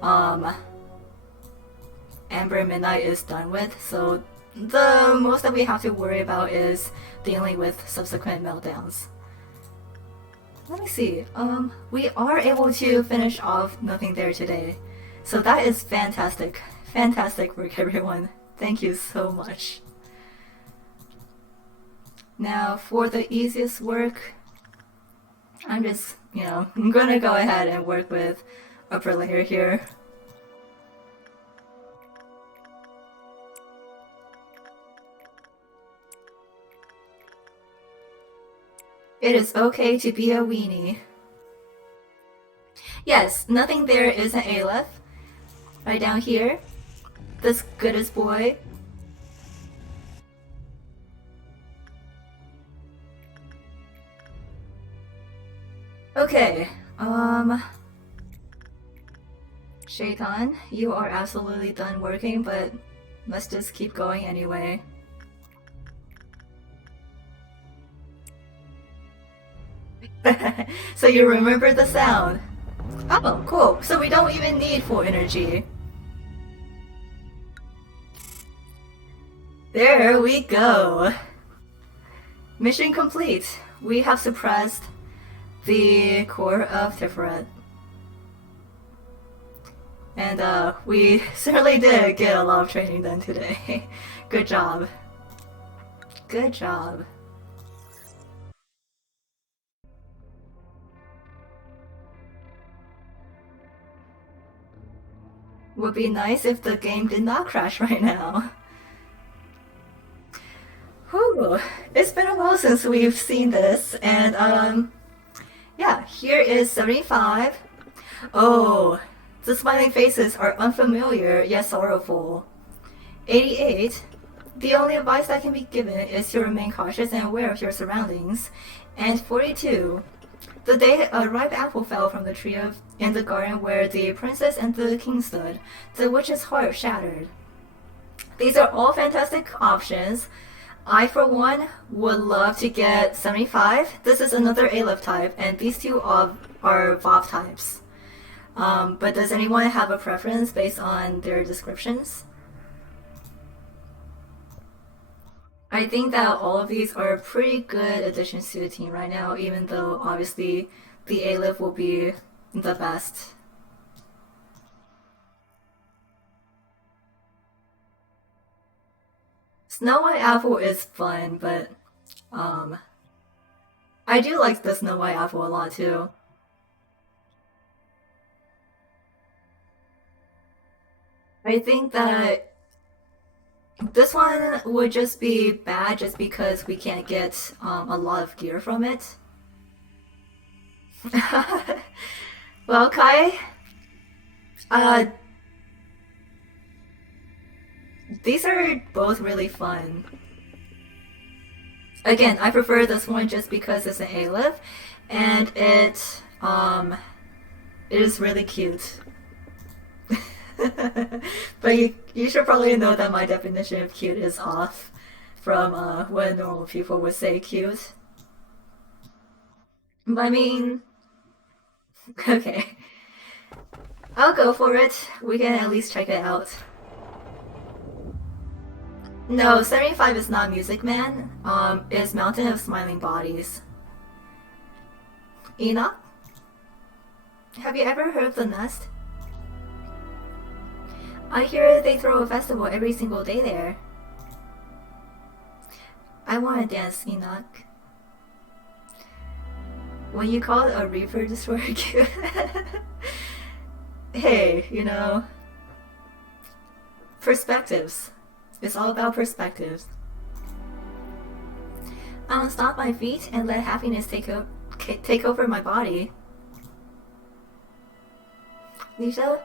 Amber Midnight is done with, so the most that we have to worry about is dealing with subsequent meltdowns. Let me see. We are able to finish off Nothing There today, so that is fantastic. Fantastic work, everyone. Thank you so much. Now, for the easiest work, I'm just, I'm gonna go ahead and work with upper layer here. It is okay to be a weenie. Yes, Nothing There is an Aleph. Right down here. This goodest boy. Okay, Shaitan, you are absolutely done working, but let's just keep going anyway. So you remember the sound. Oh, cool. So we don't even need full energy. There we go. Mission complete. We have suppressed the core of Tiferet. And we certainly did get a lot of training done today. Good job. Good job. Would be nice if the game did not crash right now. Whew, it's been a while since we've seen this, and yeah, here is 75. Oh, the smiling faces are unfamiliar yet sorrowful. 88. The only advice that can be given is to remain cautious and aware of your surroundings. And 42. The day a ripe apple fell from the tree in the garden where the princess and the king stood, the witch's heart shattered. These are all fantastic options. I, for one, would love to get 75. This is another Aleph type, and these two are Vav types. But does anyone have a preference based on their descriptions? I think that all of these are pretty good additions to the team right now, even though obviously the Aleph will be the best. Snow White Apple is fun, but I do like the Snow White Apple a lot too. I think that this one would just be bad just because we can't get a lot of gear from it. Well, Kai, uh, these are both really fun. Again, I prefer this one just because it's an Aleph, and it is really cute. But you should probably know that my definition of cute is off from what normal people would say cute. But I mean, okay. I'll go for it. We can at least check it out. No, 75 is not Music Man. It's Mountain of Smiling Bodies. Enoch? Have you ever heard of the Nest? I hear they throw a festival every single day there. I want to dance, Enoch. When you call a Reaper Destroyer cute, hey, perspectives. It's all about perspectives. I'll stomp my feet and let happiness take over my body. Lisa,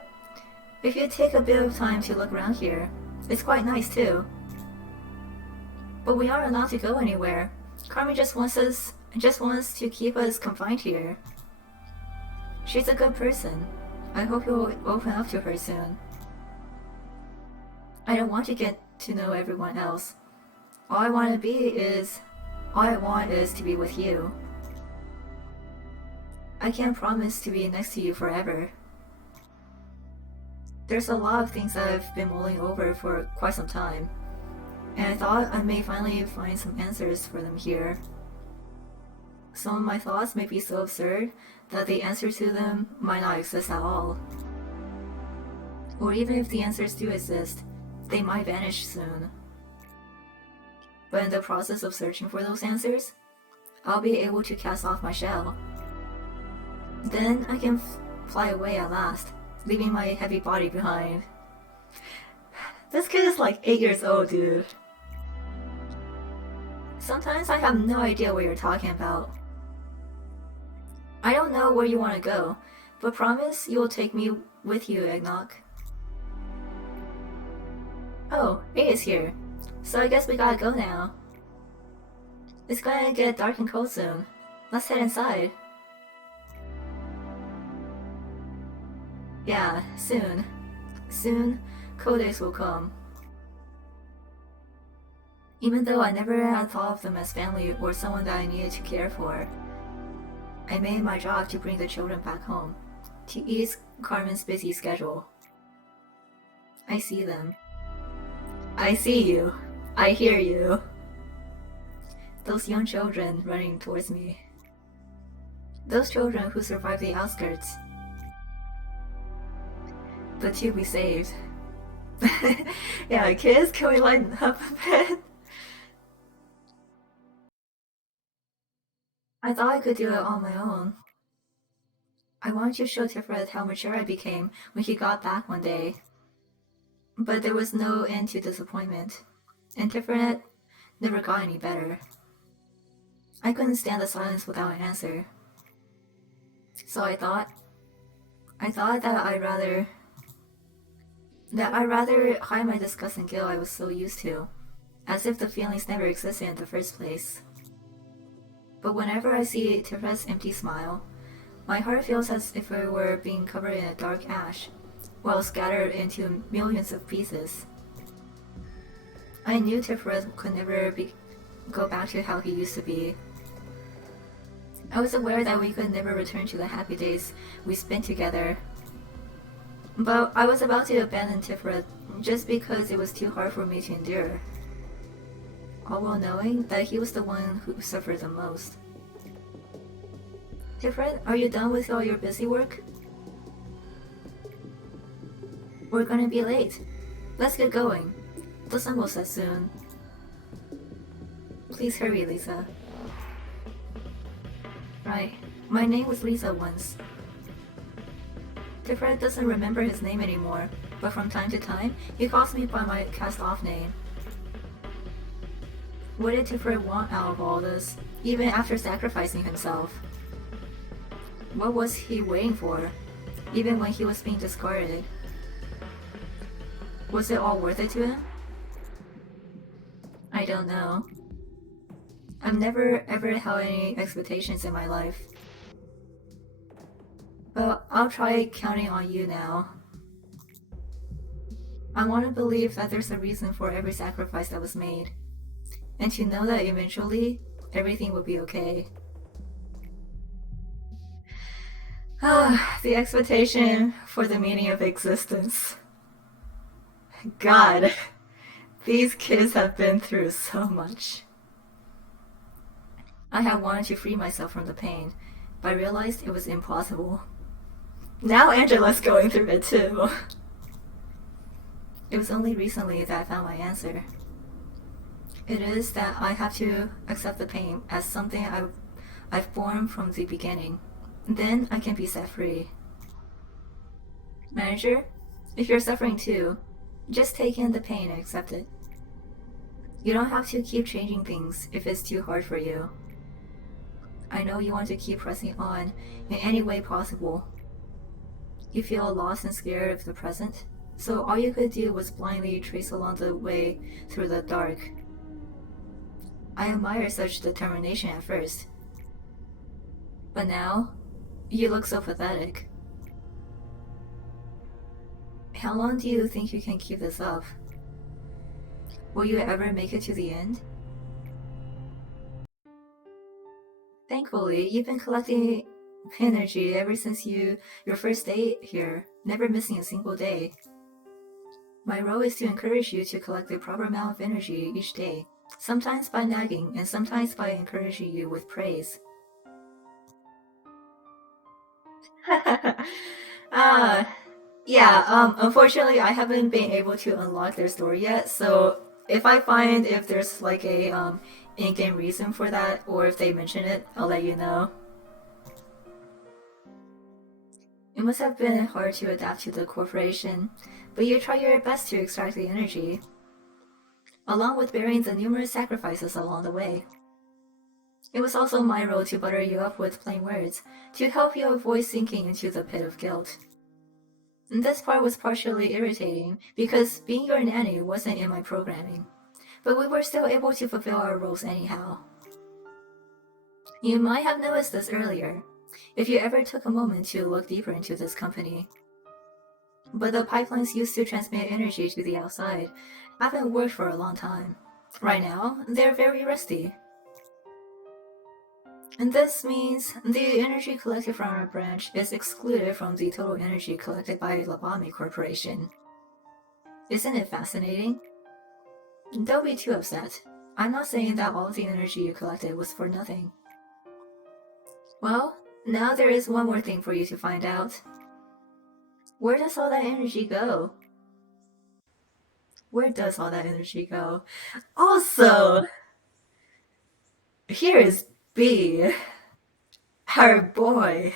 if you take a bit of time to look around here, it's quite nice too. But we aren't allowed to go anywhere. Carmen just wants to keep us confined here. She's a good person. I hope you'll open up to her soon. I don't want to get to know everyone else. All I want is to be with you. I can't promise to be next to you forever. There's a lot of things I've been mulling over for quite some time, and I thought I may finally find some answers for them here. Some of my thoughts may be so absurd that the answer to them might not exist at all. Or even if the answers do exist, they might vanish soon. But in the process of searching for those answers, I'll be able to cast off my shell. Then I can fly away at last, leaving my heavy body behind. This kid is like 8 years old, dude. Sometimes I have no idea what you're talking about. I don't know where you want to go, but promise you will take me with you, Eggnog. Oh, 8 is here, so I guess we gotta go now. It's gonna get dark and cold soon. Let's head inside. Yeah, soon. Soon, cold days will come. Even though I never had thought of them as family or someone that I needed to care for, I made my job to bring the children back home, to ease Carmen's busy schedule. I see them. I see you. I hear you. Those young children running towards me. Those children who survived the outskirts. But to be saved. Yeah, kids, can we lighten up a bit? I thought I could do it on my own. I wanted to show Tiferet how mature I became when he got back one day. But there was no end to disappointment, and Tiferet never got any better. I couldn't stand the silence without an answer. So I thought that I'd rather hide my disgust and guilt I was so used to, as if the feelings never existed in the first place. But whenever I see Tifret's empty smile, my heart feels as if it were being covered in a dark ash, while scattered into millions of pieces. I knew Tiferet could never go back to how he used to be. I was aware that we could never return to the happy days we spent together. But I was about to abandon Tiferet just because it was too hard for me to endure. All while knowing that he was the one who suffered the most. Tiferet, are you done with all your busy work? We're gonna be late. Let's get going. The sun will set soon. Please hurry, Lisa. Right. My name was Lisa once. Tiferet doesn't remember his name anymore, but from time to time, he calls me by my cast-off name. What did Tiferet want out of all this, even after sacrificing himself? What was he waiting for, even when he was being discarded? Was it all worth it to him? I don't know. I've never ever held any expectations in my life. But I'll try counting on you now. I want to believe that there's a reason for every sacrifice that was made, and to know that eventually, everything will be okay. The expectation for the meaning of existence. God, these kids have been through so much. I had wanted to free myself from the pain, but I realized it was impossible. Now Angela's going through it too. It was only recently that I found my answer. It is that I have to accept the pain as something I've borne from the beginning. Then I can be set free. Manager, if you're suffering too, just take in the pain and accept it. You don't have to keep changing things if it's too hard for you. I know you want to keep pressing on in any way possible. You feel lost and scared of the present, so all you could do was blindly trace along the way through the dark. I admire such determination at first. But now, you look so pathetic. How long do you think you can keep this up? Will you ever make it to the end? Thankfully, you've been collecting energy ever since your first day here, never missing a single day. My role is to encourage you to collect the proper amount of energy each day, sometimes by nagging and sometimes by encouraging you with praise. uh, unfortunately, I haven't been able to unlock their story yet, so if there's like a in-game reason for that, or if they mention it, I'll let you know. It must have been hard to adapt to the corporation, but you try your best to extract the energy, along with bearing the numerous sacrifices along the way. It was also my role to butter you up with plain words, to help you avoid sinking into the pit of guilt. And this part was partially irritating, because being your nanny wasn't in my programming, but we were still able to fulfill our roles anyhow. You might have noticed this earlier, if you ever took a moment to look deeper into this company. But the pipelines used to transmit energy to the outside haven't worked for a long time. Right now, they're very rusty. And this means the energy collected from our branch is excluded from the total energy collected by Lobotomy Corporation. Isn't it fascinating? Don't be too upset. I'm not saying that all of the energy you collected was for nothing. Well, now there is one more thing for you to find out. Where does all that energy go? Where does all that energy go? Also, here is B, our boy.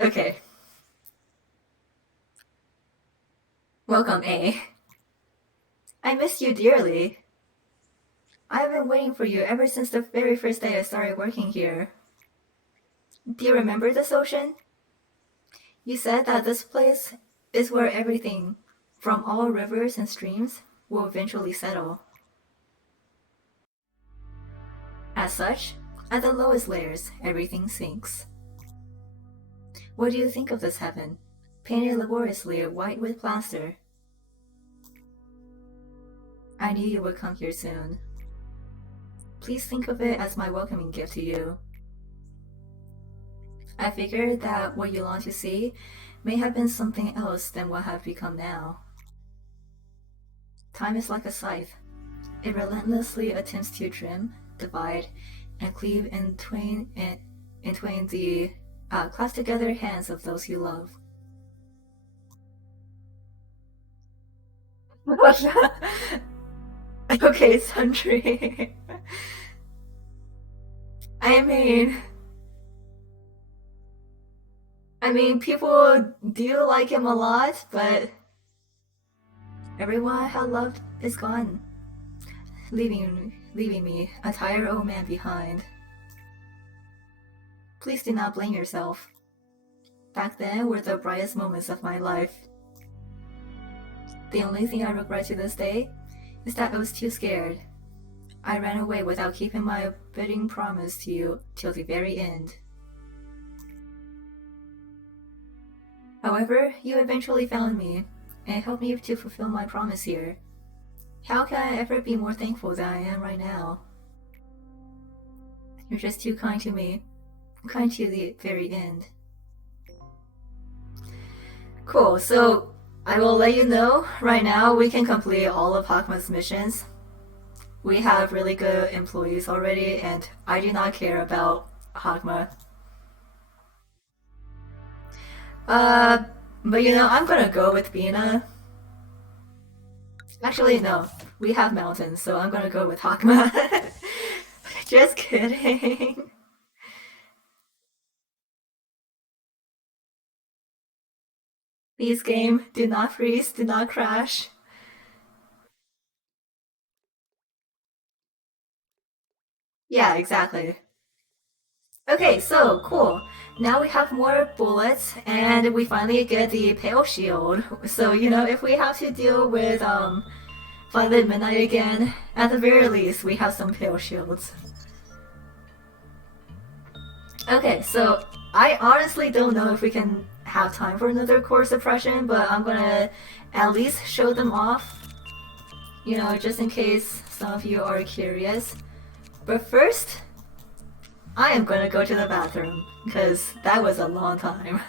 Okay. Welcome, A. I missed you dearly. I've been waiting for you ever since the very first day I started working here. Do you remember this ocean? You said that this place is where everything, from all rivers and streams, will eventually settle. As such, at the lowest layers, everything sinks. What do you think of this heaven, painted laboriously white with plaster? I knew you would come here soon. Please think of it as my welcoming gift to you. I figured that what you long to see may have been something else than what have become now. Time is like a scythe. It relentlessly attempts to trim, divide, and cleave in twain the clasped together hands of those you love. Okay, Sundry. I mean, people do like him a lot, but everyone I had loved is gone, leaving me, a tired old man behind. Please do not blame yourself. Back then were the brightest moments of my life. The only thing I regret to this day is that I was too scared. I ran away without keeping my bidding promise to you till the very end. However, you eventually found me, and helped me to fulfill my promise here. How can I ever be more thankful than I am right now? You're just too kind to me, kind to the very end. Cool, so I will let you know, right now we can complete all of Hakma's missions. We have really good employees already, and I do not care about Hakma. But you know, I'm gonna go with Bina. Actually, no. We have mountains, so I'm gonna go with Hakma. Just kidding. Japanese game. Do not freeze, do not crash. Yeah, exactly. Okay, so cool. Now we have more bullets, and we finally get the pale shield. So if we have to deal with Violet Midnight again, at the very least, we have some pale shields. Okay, so I honestly don't know if we can have time for another core suppression, but I'm gonna at least show them off, just in case some of you are curious. But first, I am gonna go to the bathroom, because that was a long time.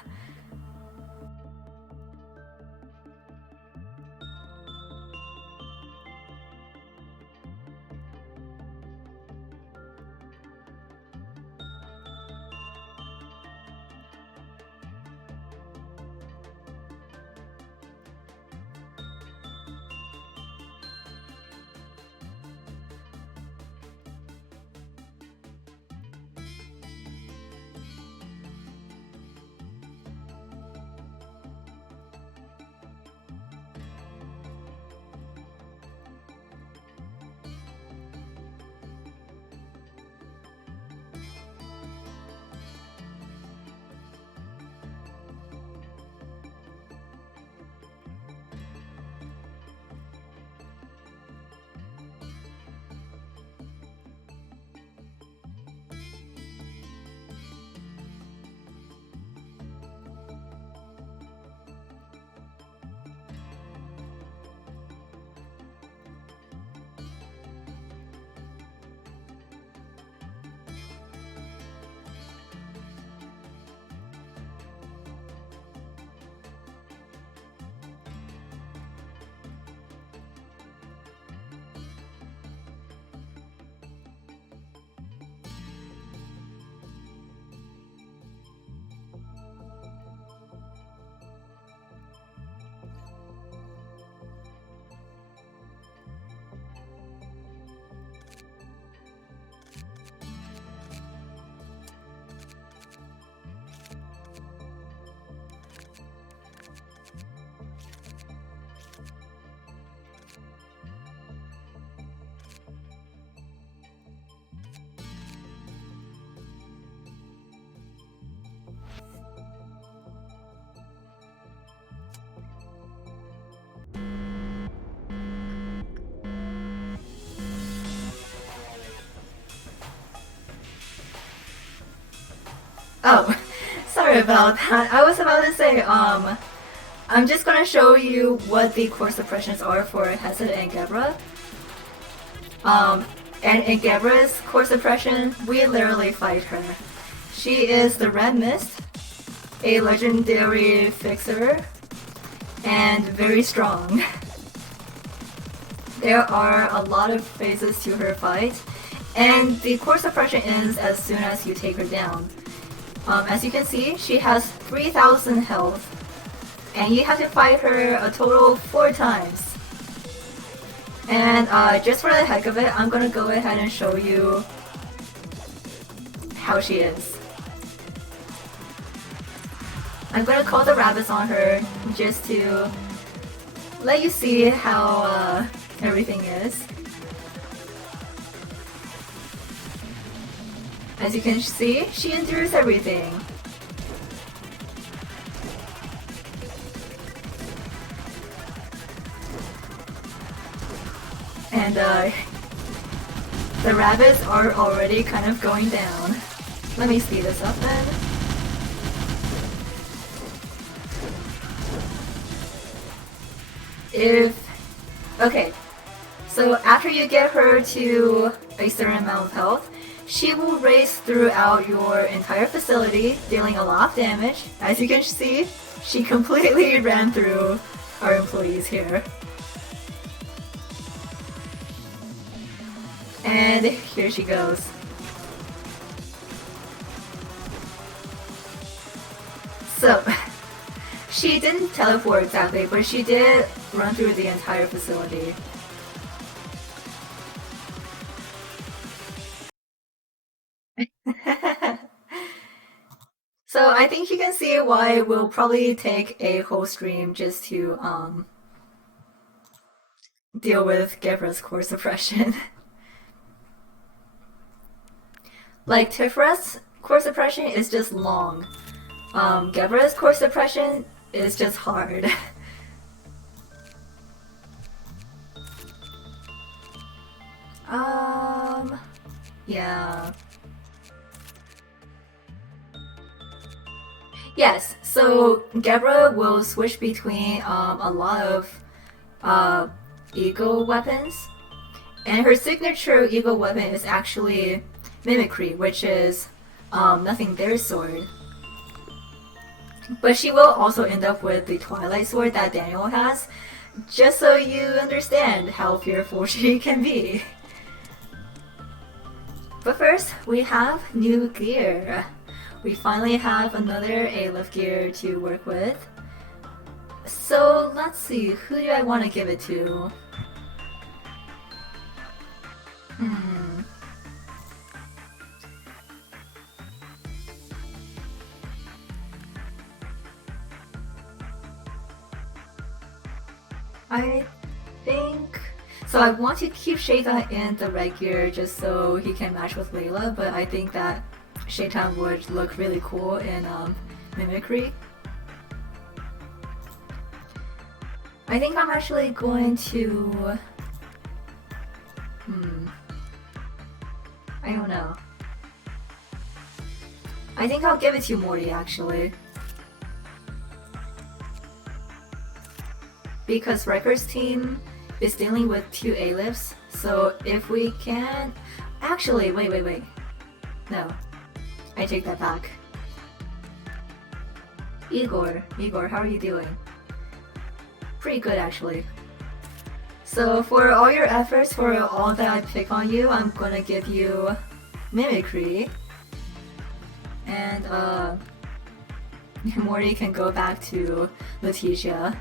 Oh, sorry about that. I was about to say, I'm just gonna show you what the core suppressions are for Hesed and Gebra. Um, and in Gebra's core suppression, we literally fight her. She is the Red Mist, a legendary fixer, and very strong. There are a lot of phases to her fight, and the core suppression ends as soon as you take her down. As you can see, she has 3,000 health, and you have to fight her a total of 4 times. And just for the heck of it, I'm gonna go ahead and show you how she is. I'm gonna call the rabbits on her just to let you see how everything is. As you can see, she endures everything. And the rabbits are already kind of going down. Let me speed this up then. Okay, so after you get her to a certain amount of health, she will race throughout your entire facility, dealing a lot of damage. As you can see, she completely ran through our employees here. And here she goes. So, she didn't teleport exactly, but she did run through the entire facility. So So I think you can see why we'll probably take a whole stream just to deal with Gebra's core suppression. Like Tifra's core suppression is just long. Gebra's core suppression is just hard. Yeah. Yes, so Gebra will switch between a lot of ego weapons, and her signature ego weapon is actually Mimicry, which is Nothing There's sword. But she will also end up with the Twilight Sword that Daniel has, just so you understand how fearful she can be. But first, we have new gear. We finally have another A-lift gear to work with. So let's see, who do I want to give it to? I think... So I want to keep Sheita in the red gear just so he can match with Layla, but I think that Sheita would look really cool in Mimicry. I think I'm actually going to... I don't know. I think I'll give it to Morty actually. Because Riker's team is dealing with 2 A-lifts, so if we can... Actually, wait. No. I take that back. Igor, how are you doing? Pretty good actually. So for all your efforts, for all that I pick on you, I'm gonna give you Mimicry. And Morty can go back to Letitia.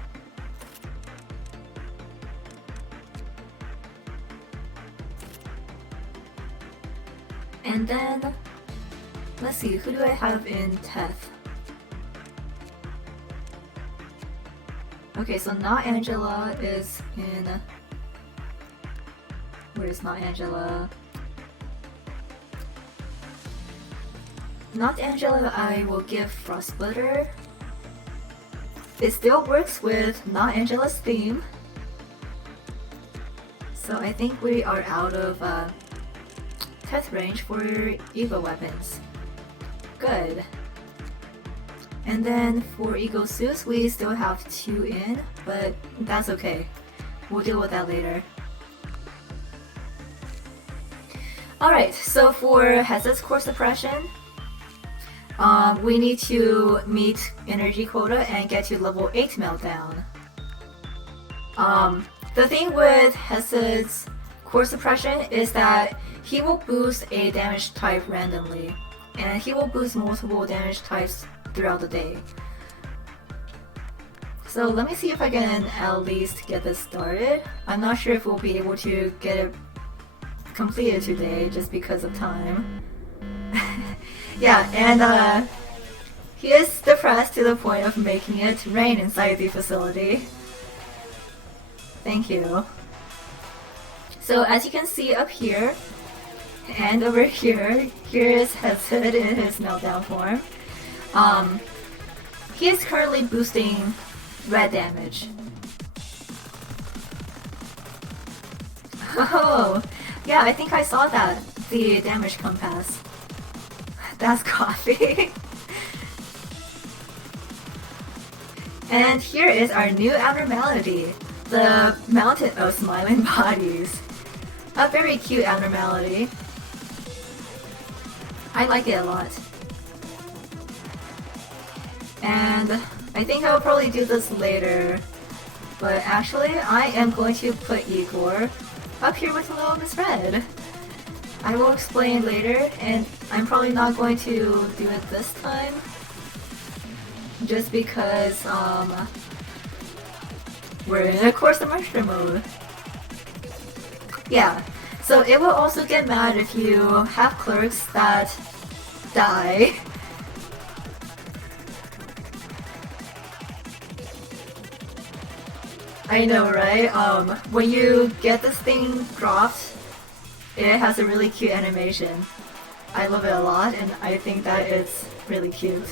And then, let's see, who do I have in Teth? Okay, so Not Angela is in... Where's Not Angela? Not Angela, I will give Frostbutter. It still works with Not Angela's theme. So I think we are out of Teth range for Ego weapons. Good. And then for Ego suits, we still have 2 in, but that's okay. We'll deal with that later. Alright, so for Hezet's core suppression, we need to meet energy quota and get to level 8 meltdown. The thing with Hezet's core suppression is that he will boost a damage type randomly, and he will boost multiple damage types throughout the day. So let me see if I can at least get this started. I'm not sure if we'll be able to get it completed today just because of time. Yeah, and he is depressed to the point of making it rain inside the facility. Thank you. So as you can see up here, and over here, here is Hezed in his meltdown form. He is currently boosting red damage. Oh, yeah, I think I saw that. The damage compass. That's coffee. And here is our new abnormality. The Mountain of Smiling Bodies. A very cute abnormality. I like it a lot. And I think I'll probably do this later. But actually, I am going to put Igor up here with Hello Miss Red. I will explain later, and I'm probably not going to do it this time. Just because, we're in a course immersion mode. Yeah, so it will also get mad if you have clerks that die. I know, right? When you get this thing dropped, it has a really cute animation. I love it a lot, and I think that it's really cute.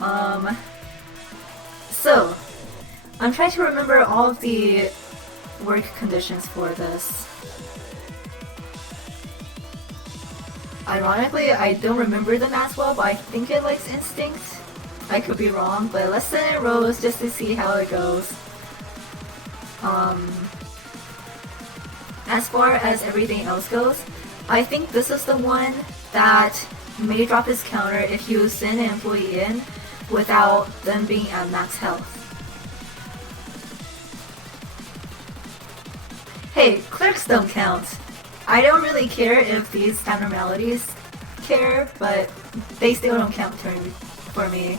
Um, so, I'm trying to remember all of the work conditions for this. Ironically, I don't remember them as well, but I think it likes instinct. I could be wrong, but let's send in rows just to see how it goes. As far as everything else goes, I think this is the one that may drop his counter if you send an employee in without them being at max health. Hey, clerks don't count. I don't really care if these abnormalities care, but they still don't count for me.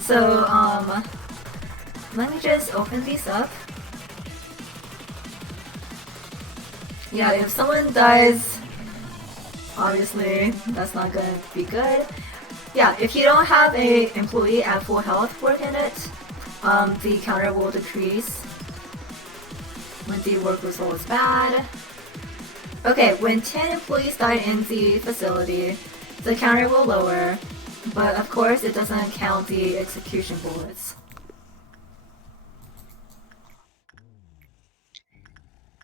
So, let me just open these up. Yeah, if someone dies, obviously that's not gonna be good. Yeah, if you don't have a employee at full health working it, the counter will decrease when the work result is bad. Okay, when 10 employees die in the facility, the counter will lower, but of course it doesn't count the execution bullets.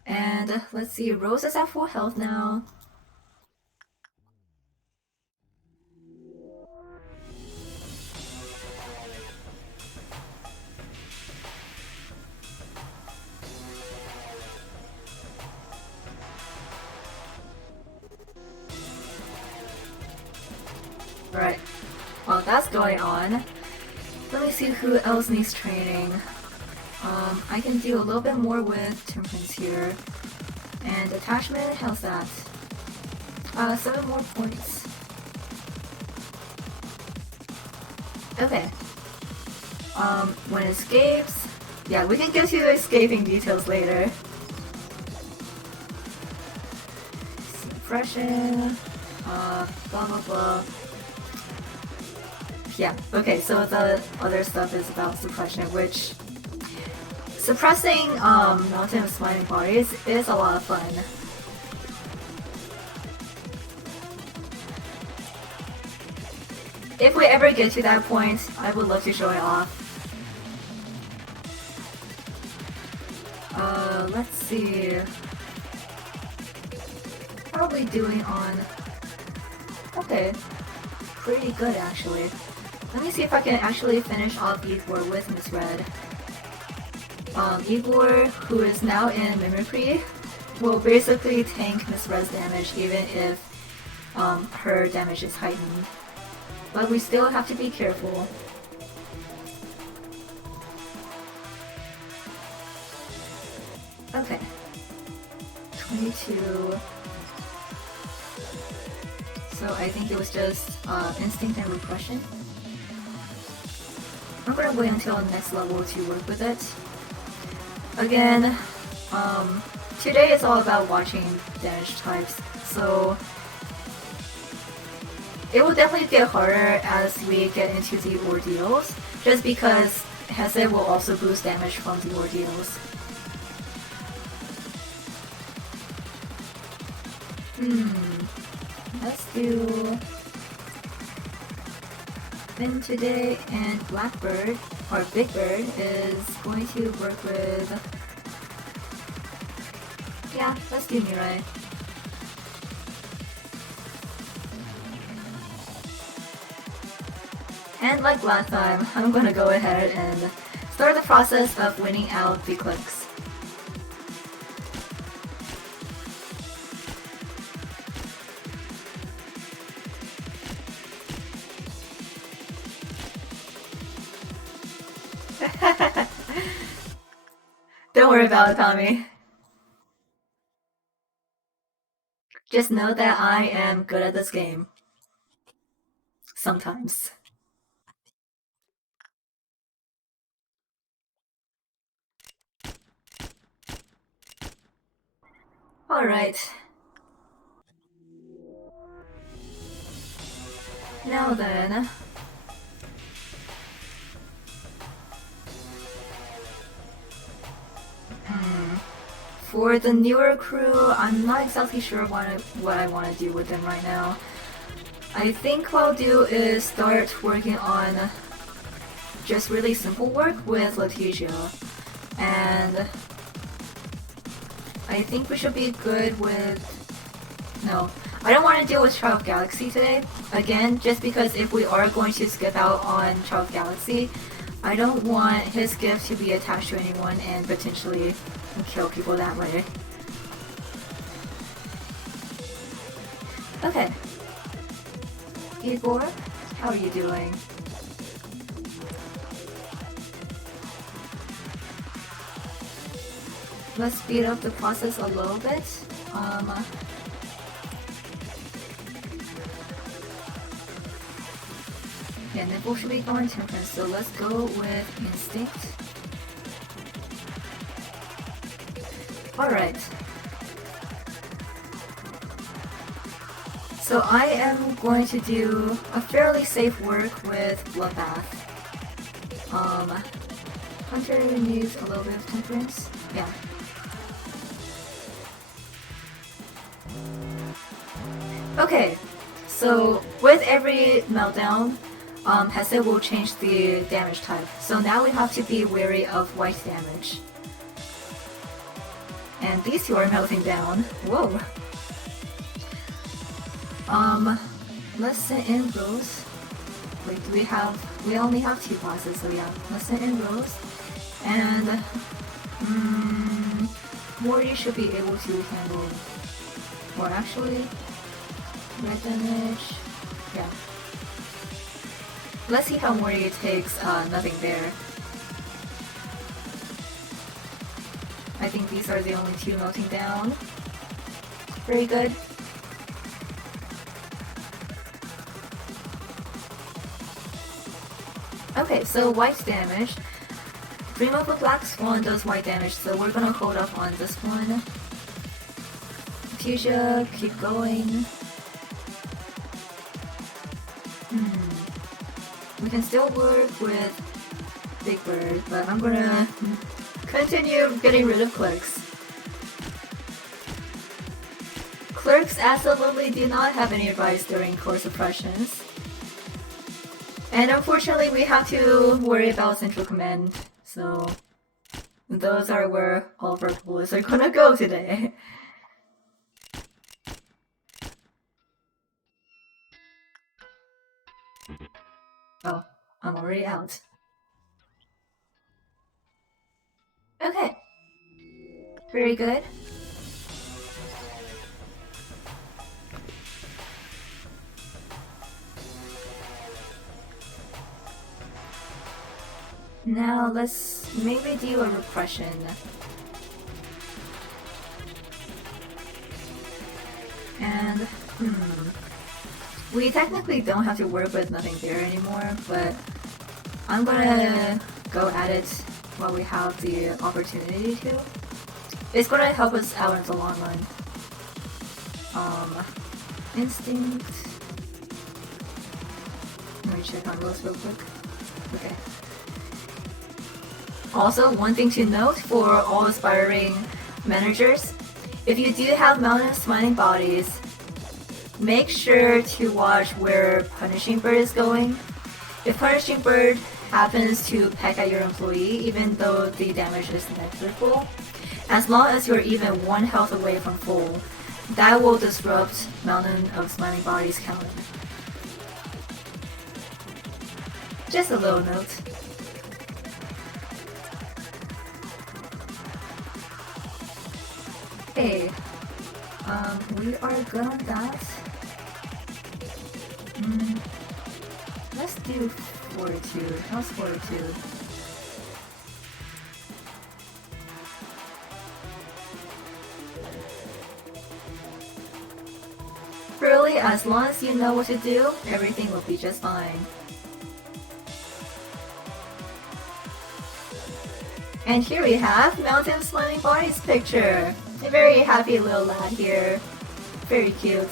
And let's see, Rose is at full health now. Right, while that's going on, let me see who else needs training. I can do a little bit more with temperance here. And attachment, how's that? 7 more points. Okay. When it escapes, yeah, we can get to the escaping details later. Suppression, blah blah blah. Yeah, okay, so the other stuff is about suppression, which suppressing mountain of smiling bodies is a lot of fun. If we ever get to that point, I would love to show it off. Let's see. Probably doing on... Okay. Pretty good, actually. Let me see if I can actually finish off Igor with Miss Red. Igor, who is now in Mimicry, will basically tank Miss Red's damage even if her damage is heightened. But we still have to be careful. Okay. 22. So I think it was just instinct and repression. I'm gonna wait until next level to work with it. Again, today is all about watching damage types, so it will definitely get harder as we get into the ordeals, just because Hesse will also boost damage from the ordeals. Let's do Finn today, and Blackbird, or Big Bird, is going to work with... Yeah, let's do Mirai. And like last time, I'm gonna go ahead and start the process of winning out the clicks. Don't worry about it, Tommy. Just know that I am good at this game. Sometimes. Alright. Now then... For the newer crew, I'm not exactly sure what I want to do with them right now. I think what I'll do is start working on just really simple work with Leticia. And I think we should be good with... No, I don't want to deal with Child of Galaxy today. Again, just because if we are going to skip out on Child of Galaxy, I don't want his gift to be attached to anyone and potentially kill people that way. Okay. Igor, how are you doing? Let's speed up the process a little bit. Yeah, Nipple should be going temperance, so let's go with Instinct. Alright. So I am going to do a fairly safe work with Bloodbath. Hunter needs a little bit of temperance. Yeah. Okay, so with every meltdown, Hesse will change the damage type. So now we have to be wary of white damage. And these two are melting down. Whoa. Let's send in Rose. Wait, we only have 2 bosses, so yeah. Let's send in Rose. And, Mori should be able to handle, or actually, red damage, yeah. Let's see how Mori takes nothing there. I think these are the only 2 melting down. Very good. Okay, so white damage. Dream of a Black Swan does white damage, so we're gonna hold up on this one. Fuchsia, keep going. We can still work with Big Bird, but I'm gonna continue getting rid of Clerks. Clerks absolutely do not have any advice during core suppressions. And unfortunately we have to worry about Central Command, so those are where all of our bullets are gonna go today. Oh, I'm already out. Okay. Very good. Now let's maybe do a repression. And, we technically don't have to work with nothing there anymore, but I'm gonna go at it while we have the opportunity to. It's gonna help us out in the long run. Instinct. Let me check on those real quick. Okay. Also, one thing to note for all aspiring managers, if you do have mountain smiling bodies, make sure to watch where Punishing Bird is going. If Punishing Bird happens to peck at your employee, even though the damage is negligible, as long as you're even 1 health away from full, that will disrupt Mountain of Smiling Bodies counter. Just a little note. Okay, we are good on that. Let's do Fortitude. How's Fortitude? Really, as long as you know what to do, everything will be just fine. And here we have Mountain Smiling Bodies picture. A very happy little lad here. Very cute.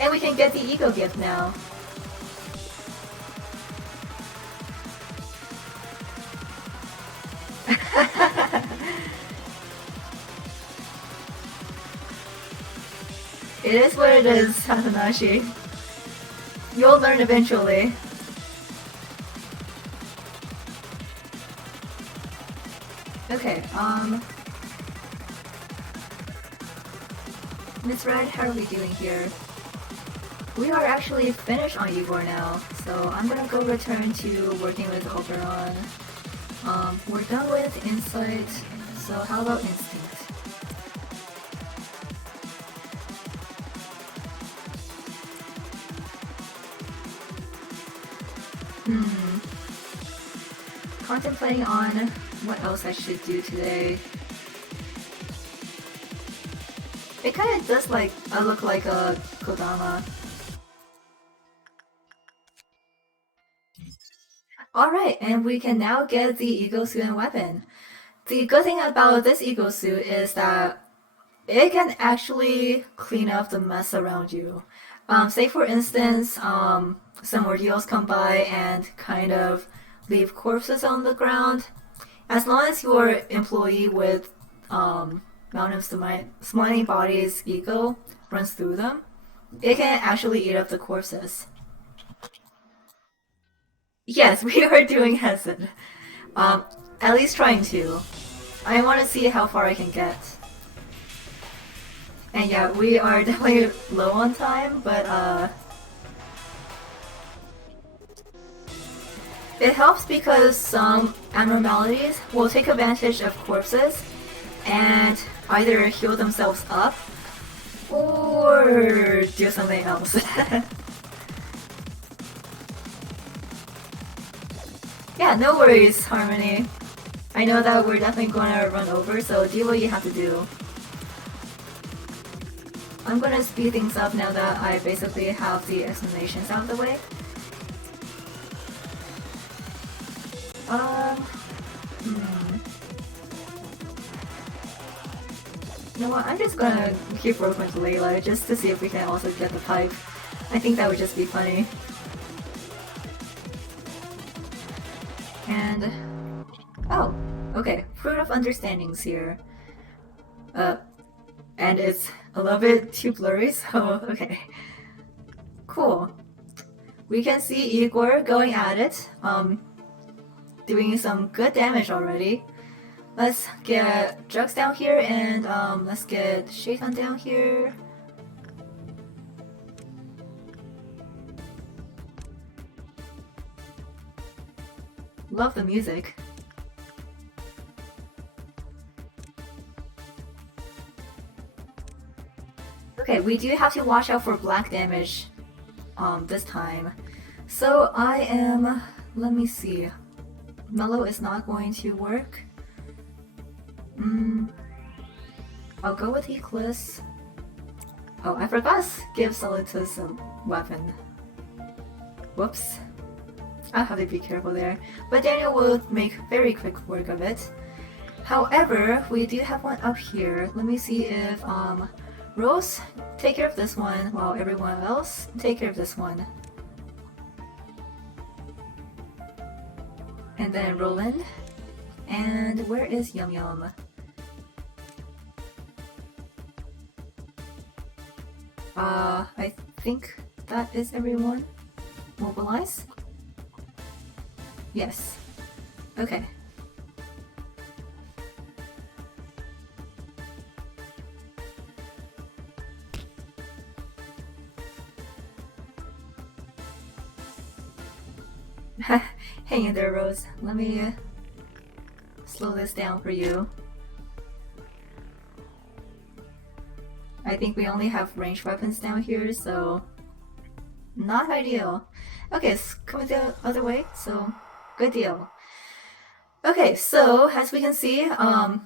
And we can get the Eco gift now. It is what it is, Hatanashi. You'll learn eventually. Okay, Miss Red, how are we doing here? We are actually finished on Igor now, so I'm gonna go return to working with Oberon. We're done with Insight, so how about Instinct? Contemplating on what else I should do today. It kinda does like, I look like a Kodama. Alright, and we can now get the Eagle Suit and weapon. The good thing about this Eagle Suit is that it can actually clean up the mess around you. Say for instance, some ordeals come by and kind of leave corpses on the ground. As long as your employee with Mountain of Smiling Body's ego runs through them, it can actually eat up the corpses. Yes, we are doing Hessen. At least trying to. I want to see how far I can get. And yeah, we are definitely low on time, but it helps because some abnormalities will take advantage of corpses and either heal themselves up or do something else. Yeah, no worries, Harmony. I know that we're definitely gonna run over, so do what you have to do. I'm gonna speed things up now that I basically have the explanations out of the way. You know what, I'm just gonna keep working with Layla just to see if we can also get the pipe. I think that would just be funny. And... oh, okay, Fruit of Understanding's here. And it's a little bit too blurry, so okay. Cool. We can see Igor going at it, doing some good damage already. Let's get Drugs down here and let's get Shaitan down here. Love the music. Okay, we do have to watch out for black damage this time. So I am... let me see. Mellow is not going to work. I'll go with Eclipse. Oh, I forgot to give Solitus a weapon. Whoops. I'll have to be careful there. But Daniel will make very quick work of it. However, we do have one up here. Let me see if Rose, take care of this one, while everyone else take care of this one. And then Roland. And where is Yum Yum? I think that is everyone. Mobilize? Yes. Okay. Hang in there, Rose. Let me slow this down for you. I think we only have ranged weapons down here, so not ideal. Okay, it's coming the other way, so good deal. Okay, so as we can see,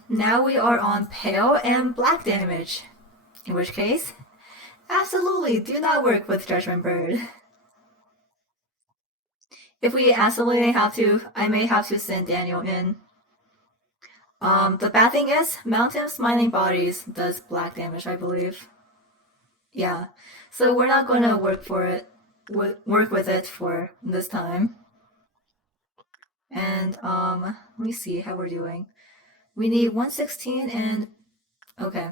now we are on pale and black damage. In which case, absolutely do not work with Judgment Bird. If we absolutely have to, I may have to send Daniel in. The bad thing is, Mountain Smiling Bodies does black damage, I believe. Yeah, so we're not gonna work with it for this time. And let me see how we're doing. We need 116 and okay.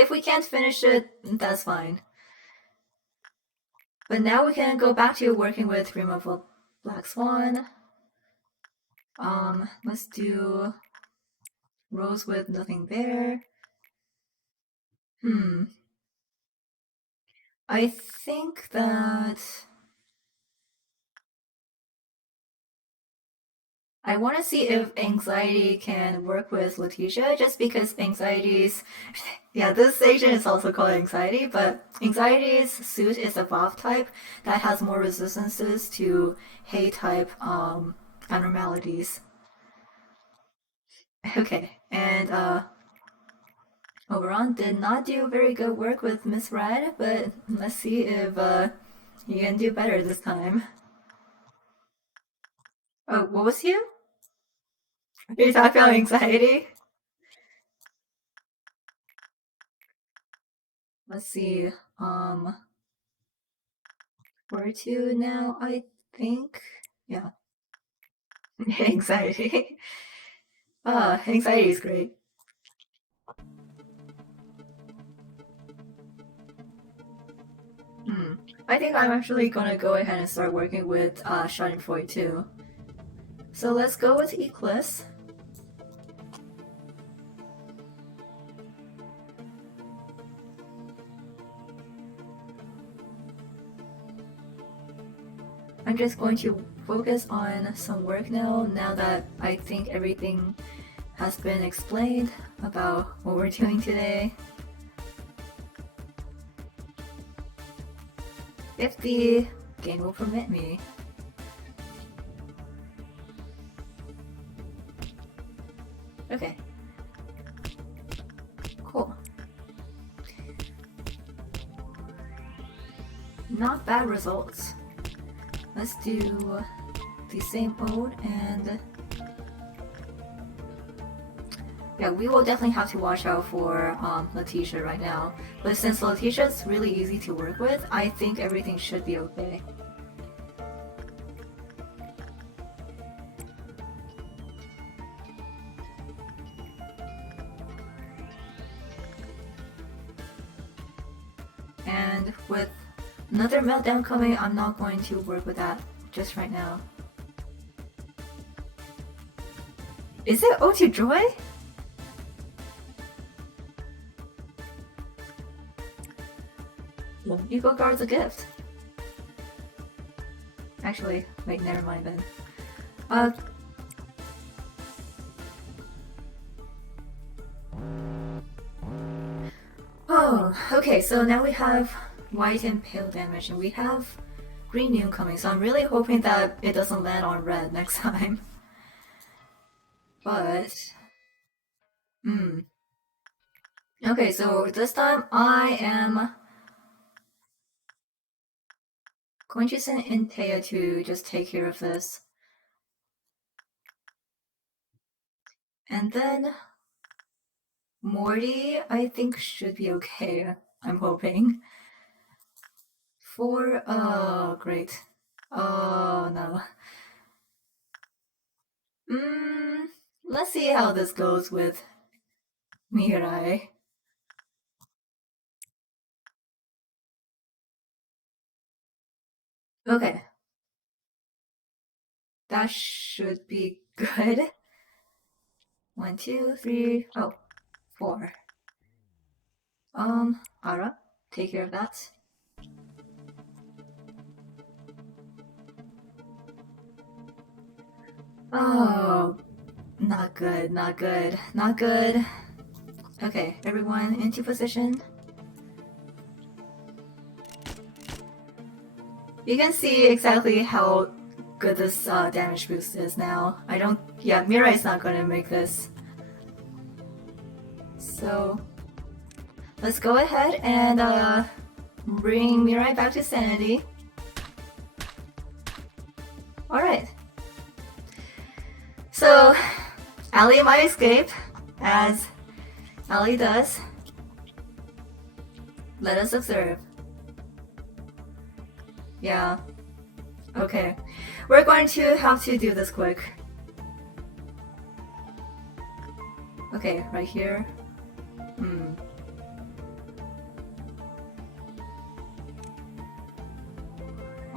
If we can't finish it, that's fine. But now we can go back to working with removal Black Swan. Let's do Rose with nothing there. I think that I want to see if Anxiety can work with Letitia, just because Anxiety's yeah, this agent is also called Anxiety, but Anxiety's suit is a Vav type that has more resistances to Hay type abnormalities. Okay, and Oberon did not do very good work with Miss Red, but let's see if you can do better this time. Oh, what was you? Are you talking about Anxiety? Let's see. Where to now? I think. Yeah. Anxiety. Anxiety is great. I think I'm actually gonna go ahead and start working with Schadenfreude too. So let's go with Eclipse. I'm just going to focus on some work now that I think everything has been explained about what we're doing today. If the game will permit me. Okay. Cool. Not bad results. Let's do the same mode, and yeah, we will definitely have to watch out for Letitia right now. But since Letitia's really easy to work with, I think everything should be okay. And with another meltdown coming, I'm not going to work with that just right now. Is it Ode to Joy? Eco Guard's a gift. Actually, wait, never mind then. Oh, okay, so now we have white and pale damage, and we have green noon coming, so I'm really hoping that it doesn't land on red next time. But, okay, so this time I am going to send Intea to just take care of this. And then Morty, I think, should be okay, I'm hoping. Oh, great. Oh, no. Let's see how this goes with Mirai. Okay. That should be good. 1, 2, 3, oh, 4. Ara, take care of that. Oh, not good, not good, not good. Okay, everyone into position. You can see exactly how good this damage boost is now. Yeah, Mirai is not gonna make this. So, let's go ahead and bring Mirai back to sanity. Alright. So, Ali might escape, as Ali does. Let us observe. Yeah. Okay. We're going to have to do this quick. Okay, right here.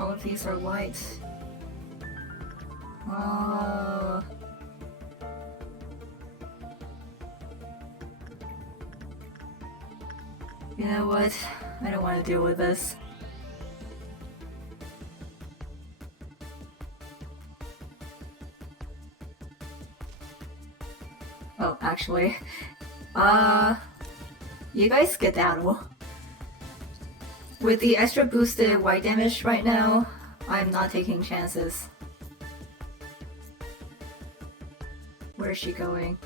All of these are white. Oh. You know what? I don't want to deal with this. Oh, actually, you guys skedaddle. With the extra boosted white damage right now, I'm not taking chances. Where is she going?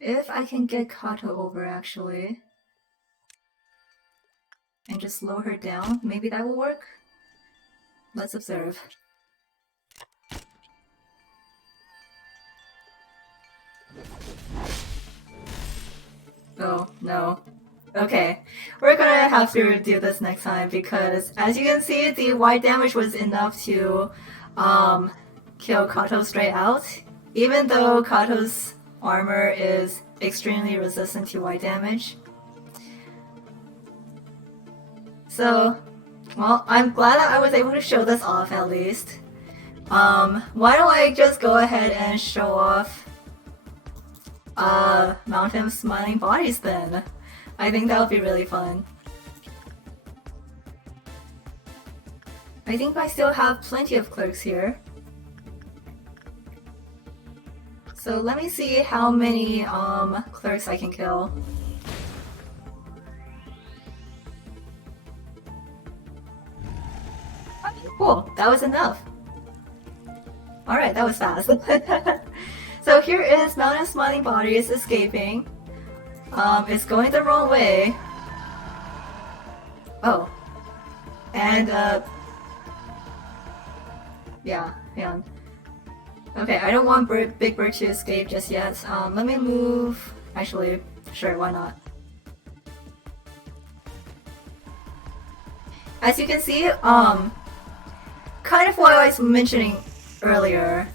If I can get Kato over actually, and just slow her down, maybe that will work? Let's observe. Oh, no. Okay, we're gonna have to do this next time because as you can see, the white damage was enough to kill Kato straight out. Even though Kato's armor is extremely resistant to white damage. So, well, I'm glad that I was able to show this off at least. Why don't I just go ahead and show off Mountain of Smiling Bodies then? I think that would be really fun. I think I still have plenty of clerks here. So let me see how many clerks I can kill. Okay, cool, that was enough. Alright, that was fast. So here is Mountain of Smiling Bodies escaping. It's going the wrong way. Oh. And yeah, hang on. Okay, I don't want Big Bird to escape just yet. Let me move. Actually, sure, why not? As you can see, kind of what I was mentioning earlier,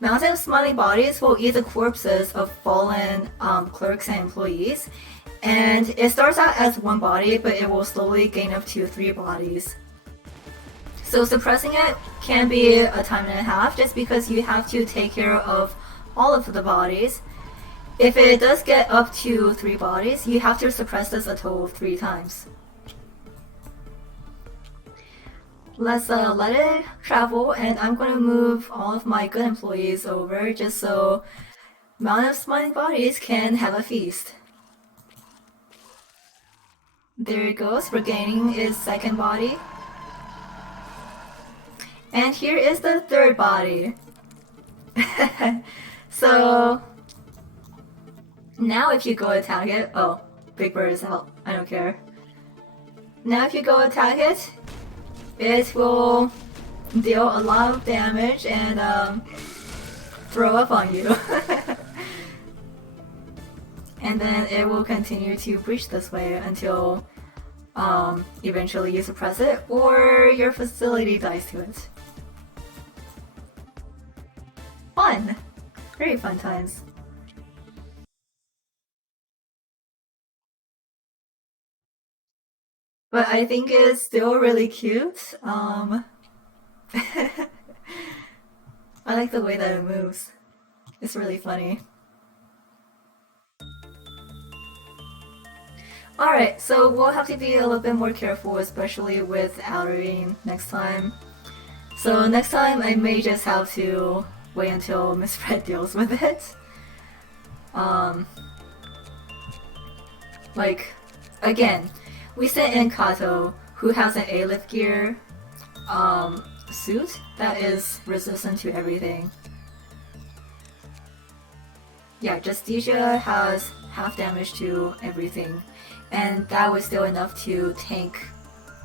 Mountain of Smiling Bodies will eat the corpses of fallen clerks and employees, and it starts out as one body, but it will slowly gain up to 3 bodies. So suppressing it can be a time and a half just because you have to take care of all of the bodies. If it does get up to 3 bodies, you have to suppress this a total of 3 times. Let's let it travel, and I'm going to move all of my good employees over just so Mountain of Smiling Bodies can have a feast. There it goes, regaining its 2nd body. And here is the 3rd body. So now if you go attack it, oh, Big Bird is out, I don't care. Now if you go attack it, it will deal a lot of damage and throw up on you. And then it will continue to breach this way until eventually you suppress it or your facility dies to it. Fun! Very fun times. But I think it's still really cute. I like the way that it moves. It's really funny. Alright, so we'll have to be a little bit more careful, especially with Outerine next time. So next time I may just have to wait until Miss Fred deals with it. Like, again, we sent in Kato, who has an A-lift gear suit that is resistant to everything. Yeah, Justicia has half damage to everything, and that was still enough to tank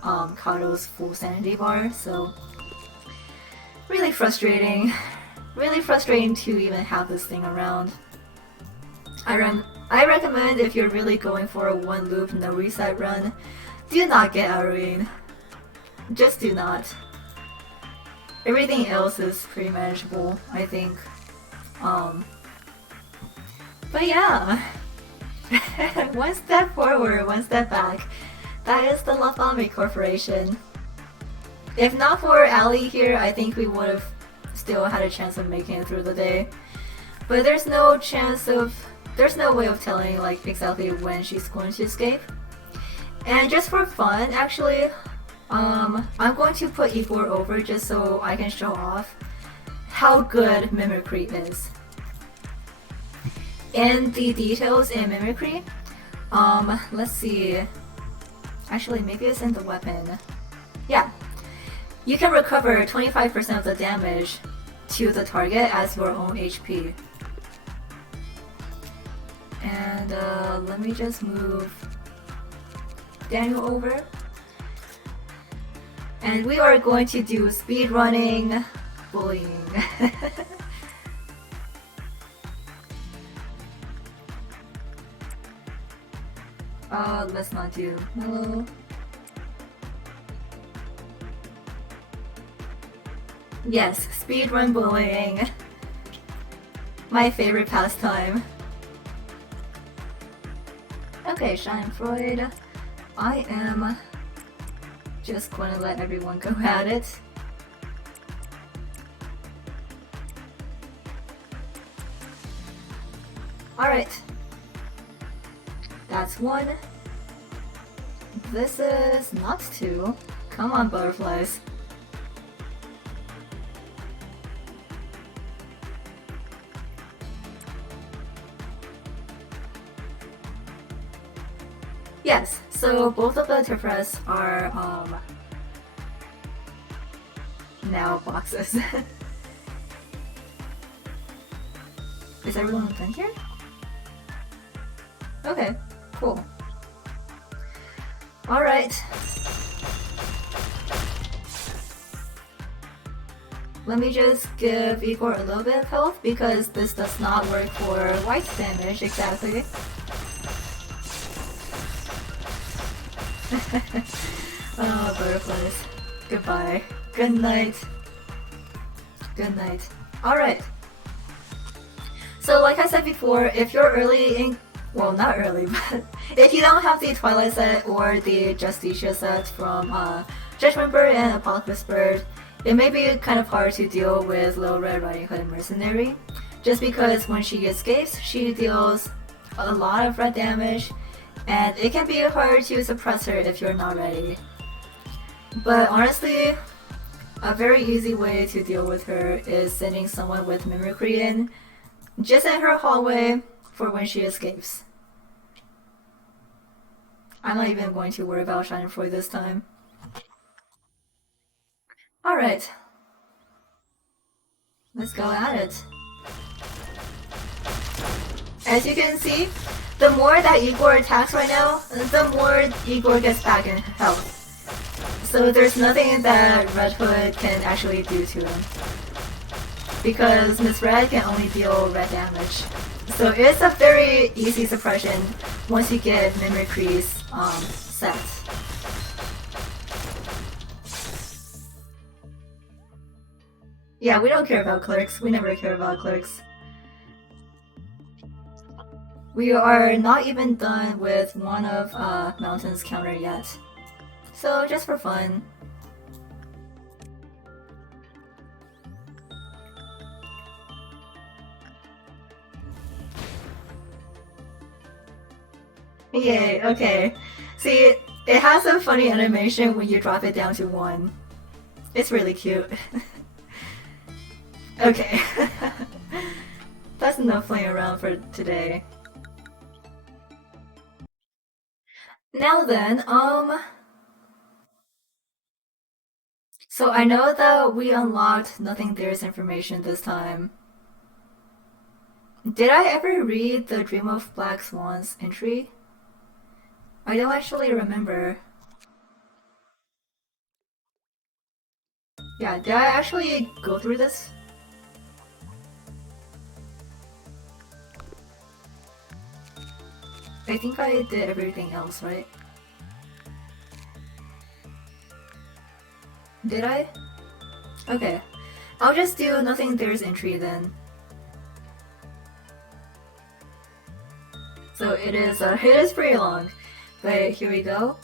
Kato's full sanity bar, so really frustrating. Really frustrating to even have this thing around. I recommend if you're really going for a 1 loop no reset run, do not get Outerine. just do not. Everything else is pretty manageable, I think. But yeah, one step forward, one step back. That is the Lobotomy Corporation. If not for Ali here, I think we would have still had a chance of making it through the day. But there's no way of telling like exactly when she's going to escape. And just for fun, actually, I'm going to put E4 over just so I can show off how good mimicry is. And the details in mimicry, let's see. Actually, maybe it's in the weapon. Yeah. You can recover 25% of the damage to the target as your own HP. And let me just move Daniel over. And we are going to do speedrunning bullying. Let's not do mellow. Yes, speedrun bullying. My favorite pastime. Okay, Schadenfreude. I am just going to let everyone go at it. Alright. That's one. This is not two. Come on, butterflies. Yes, so both of the Tifres are now boxes. Is everyone done here? Okay, cool. Alright. Let me just give Igor a little bit of health because this does not work for white damage exactly. Oh, butterflies. Goodbye. Good night. Good night. Alright. So like I said before, if you're early in... Well, not early, but if you don't have the Twilight set or the Justicia set from Judgment Bird and Apocalypse Bird, it may be kind of hard to deal with Little Red Riding Hood and Mercenary, just because when she escapes, she deals a lot of red damage, and it can be hard to suppress her if you're not ready. But honestly, a very easy way to deal with her is sending someone with Mimicry in, just in her hallway for when she escapes. I'm not even going to worry about Schadenfreude this time. Alright. Let's go at it. As you can see, the more that Igor attacks right now, the more Igor gets back in health. So there's nothing that Red Hood can actually do to him. Because Miss Red can only deal red damage. So it's a very easy suppression once you get Mimicry's set. Yeah, we don't care about clerks. We never care about clerks. We are not even done with one of Mountain's counter yet. So just for fun. Yay, okay. See, it has a funny animation when you drop it down to 1. It's really cute. Okay. That's enough playing around for today. Now then, so I know that we unlocked Nothing There's information this time. Did I ever read the Dream of Black Swans entry? I don't actually remember. Yeah, did I actually go through this? I think I did everything else, right? Did I? Okay. I'll just do nothing there's entry then. So it is pretty long. But here we go.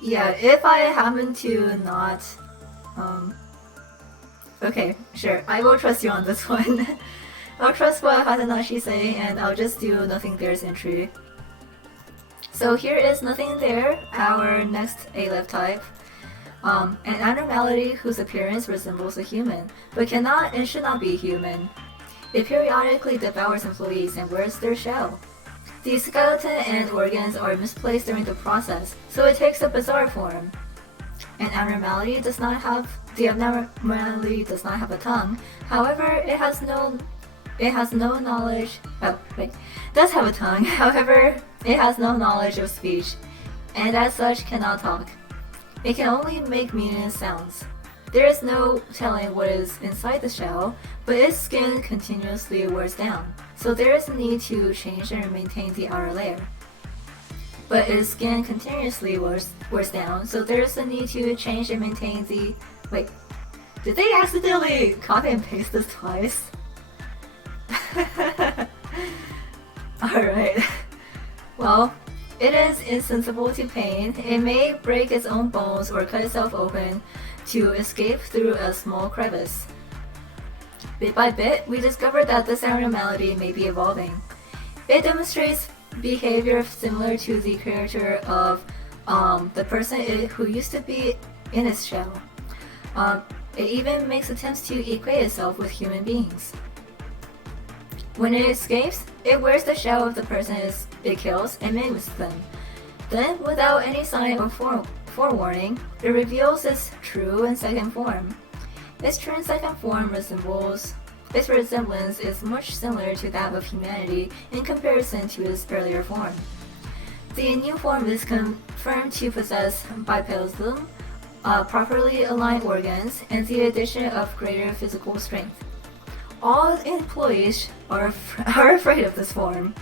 Yeah, if I happen to not okay, sure. I will trust you on this one. I'll trust what Hatanashi say, and I'll just do nothing there's entry. So here is nothing there, our next A-Left type. An abnormality whose appearance resembles a human, but cannot and should not be human. It periodically devours employees and wears their shell. The skeleton and organs are misplaced during the process, so it takes a bizarre form. The abnormality does not have a tongue. However, it has no knowledge. Oh, wait, does have a tongue. However, it has no knowledge of speech, and as such cannot talk. It can only make meaningless sounds. There is no telling what is inside the shell, but its skin continuously wears down, so there is a need to change and maintain the outer layer. But its skin continuously wears down, so there is a need to change and maintain the... Wait, did they accidentally copy and paste this twice? Alright. Well, it is insensible to pain. It may break its own bones or cut itself open to escape through a small crevice. Bit by bit, we discovered that this abnormality may be evolving. It demonstrates behavior similar to the character of the person who used to be in its shell. It even makes attempts to equate itself with human beings. When it escapes, it wears the shell of the person it kills and mimics them. Then, without any sign of forewarning, it reveals its true and second form. Its true and second form resemblance is much similar to that of humanity in comparison to its earlier form. The new form is confirmed to possess bipedalism, properly aligned organs, and the addition of greater physical strength. All employees are afraid of this form.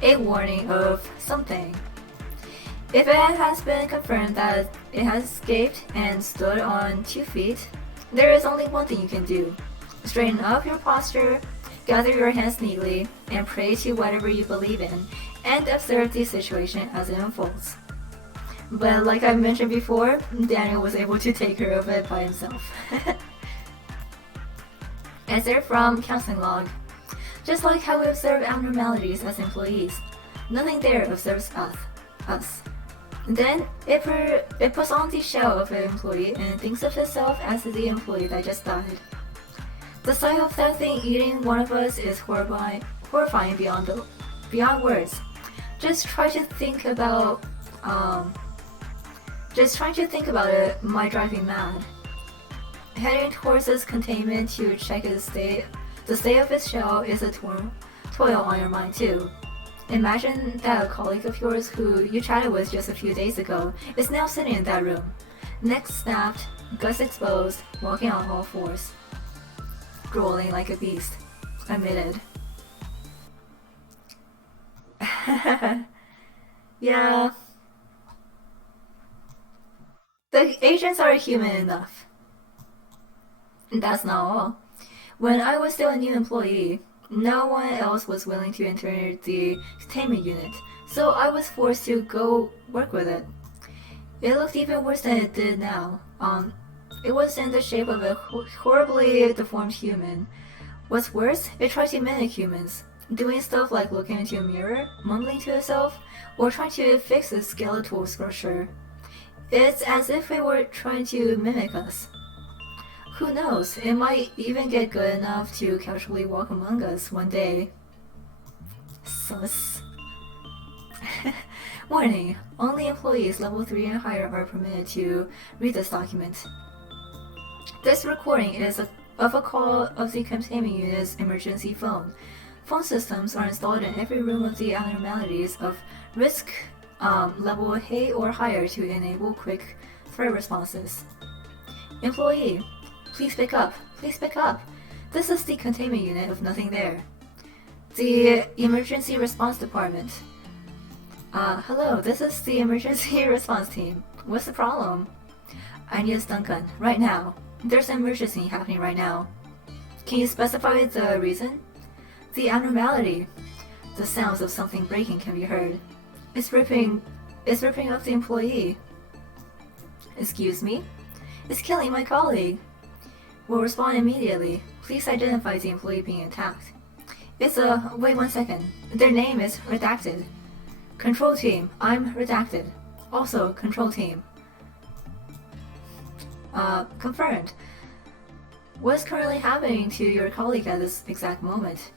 A warning of something. If it has been confirmed that it has escaped and stood on 2 feet, there is only one thing you can do. Straighten up your posture, gather your hands neatly, and pray to whatever you believe in, and observe the situation as it unfolds. But like I mentioned before, Daniel was able to take care of it by himself. Answer from counseling log. Just like how we observe abnormalities as employees, nothing there observes us. Then it puts on the shell of an employee and thinks of itself as the employee that just died. The sight of that thing eating one of us is horrifying beyond words. Just trying to think about it might drive me mad. Heading towards its containment to check the state of its shell is a toil on your mind too. Imagine that a colleague of yours who you chatted with just a few days ago is now sitting in that room. Neck snapped, guts exposed, walking on all fours. Drooling like a beast. Admitted. Yeah. The agents are human enough. That's not all. When I was still a new employee, no one else was willing to enter the containment unit, so I was forced to go work with it. It looked even worse than it did now. It was in the shape of a horribly deformed human. What's worse, it tried to mimic humans, doing stuff like looking into a mirror, mumbling to itself, or trying to fix its skeletal structure. It's as if it were trying to mimic us. Who knows, it might even get good enough to casually walk among us one day. Sus. Warning, only employees level 3 and higher are permitted to read this document. This recording is of a call of the containment unit's emergency phone. Phone systems are installed in every room of the abnormalities of risk level A or higher to enable quick threat responses. Employee, please pick up. Please pick up. This is the containment unit of nothing there. The emergency response department. Hello, this is the emergency response team. What's the problem? I need a stun gun, right now. There's an emergency happening right now. Can you specify the reason? The abnormality. The sounds of something breaking can be heard. It's ripping off the employee. Excuse me? It's killing my colleague. We'll respond immediately. Please identify the employee being attacked. Wait 1 second. Their name is redacted. Control team, I'm redacted. Also, control team. Confirmed. What's currently happening to your colleague at this exact moment?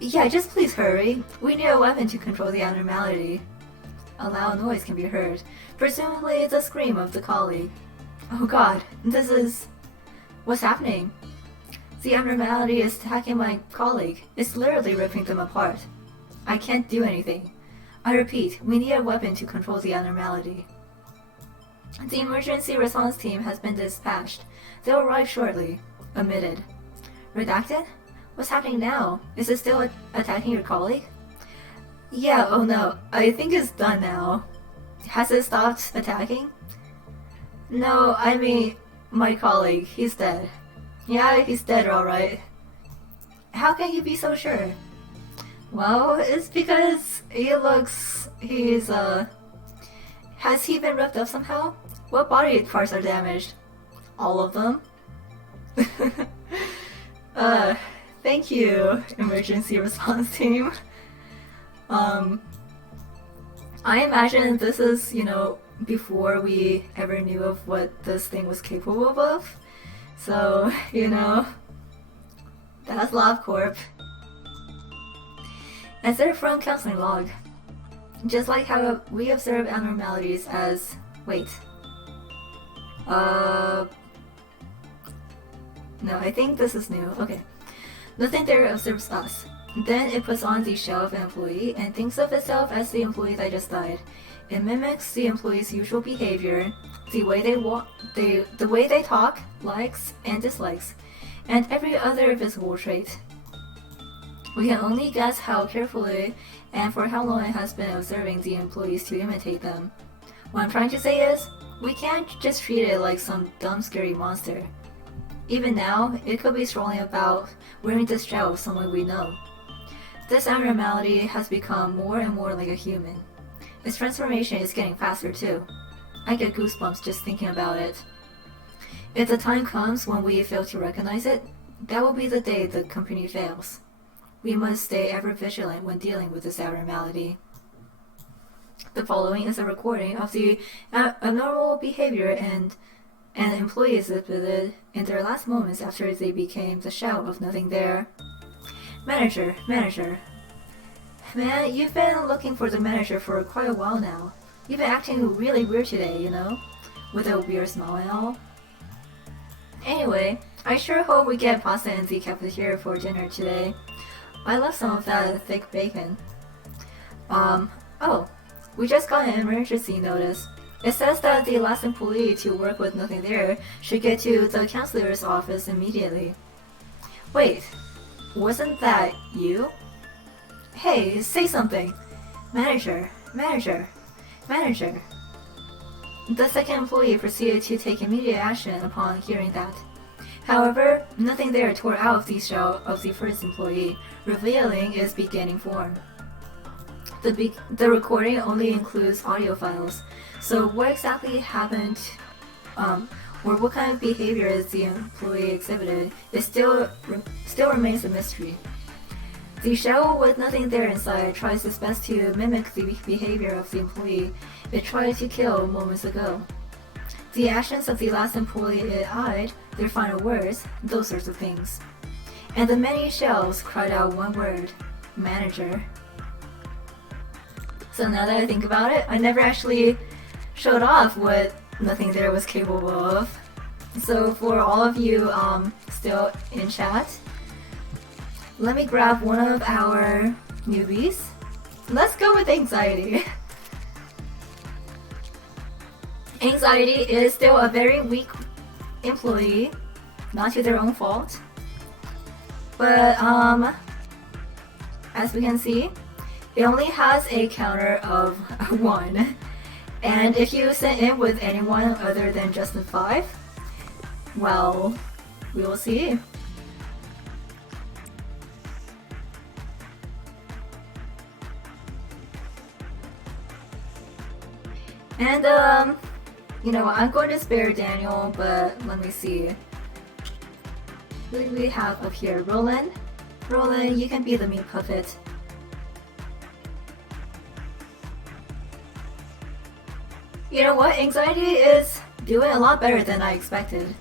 Yeah, just please hurry. We need a weapon to control the abnormality. A loud noise can be heard. Presumably it's a scream of the colleague. Oh god, what's happening? The abnormality is attacking my colleague. It's literally ripping them apart. I can't do anything. I repeat, we need a weapon to control the abnormality. The emergency response team has been dispatched. They'll arrive shortly. Omitted. Redacted? What's happening now? Is it still attacking your colleague? Yeah, oh no, I think it's done now. Has it stopped attacking? No, I mean, my colleague, he's dead. Yeah, he's dead alright. How can you be so sure? Well, it's because has he been ripped up somehow? What body parts are damaged? All of them? Thank you, emergency response team. I imagine this is, before we ever knew of what this thing was capable of. So, that's LabCorp. Excerpt from counseling log. Just like how we observe abnormalities as... Wait. No, I think this is new. Okay. Nothing there observes us. Then it puts on the shell of an employee and thinks of itself as the employee that just died. It mimics the employee's usual behavior, the way they walk, the way they talk, likes and dislikes, and every other visible trait. We can only guess how carefully and for how long it has been observing the employees to imitate them. What I'm trying to say is, we can't just treat it like some dumb scary monster. Even now, it could be strolling about wearing the shell of someone we know. This abnormality has become more and more like a human. Its transformation is getting faster too. I get goosebumps just thinking about it. If the time comes when we fail to recognize it, that will be the day the company fails. We must stay ever vigilant when dealing with this abnormality. The following is a recording of the abnormal behavior and employees exhibited in their last moments after they became the shell of nothing there. Manager. Man, you've been looking for the manager for quite a while now. You've been acting really weird today, with a weird smile and all. Anyway, I sure hope we get pasta in the cafeteria for dinner today. I love some of that thick bacon. Oh, we just got an emergency notice. It says that the last employee to work with nothing there should get to the counselor's office immediately. Wait, wasn't that you? Hey, say something. Manager. The second employee proceeded to take immediate action upon hearing that. However, nothing there tore out of the shell of the first employee, revealing its beginning form. The recording only includes audio files, so what exactly happened, or what kind of behavior the employee exhibited, still remains a mystery. The shell with nothing there inside tries its best to mimic the behavior of the employee it tried to kill moments ago. The actions of the last employee it eyed, their final words, those sorts of things. And the many shells cried out one word: manager. So now that I think about it, I never actually showed off what nothing there was capable of. So for all of you still in chat, let me grab one of our newbies. Let's go with anxiety. Anxiety is still a very weak employee, not to their own fault. But as we can see, it only has a counter of 1. And if you send in with anyone other than just the 5, well, we will see. And you know, I'm going to spare Daniel, but let me see. Who do we have up here? Roland? Roland, you can be the meat puppet. You know what? Anxiety is doing a lot better than I expected,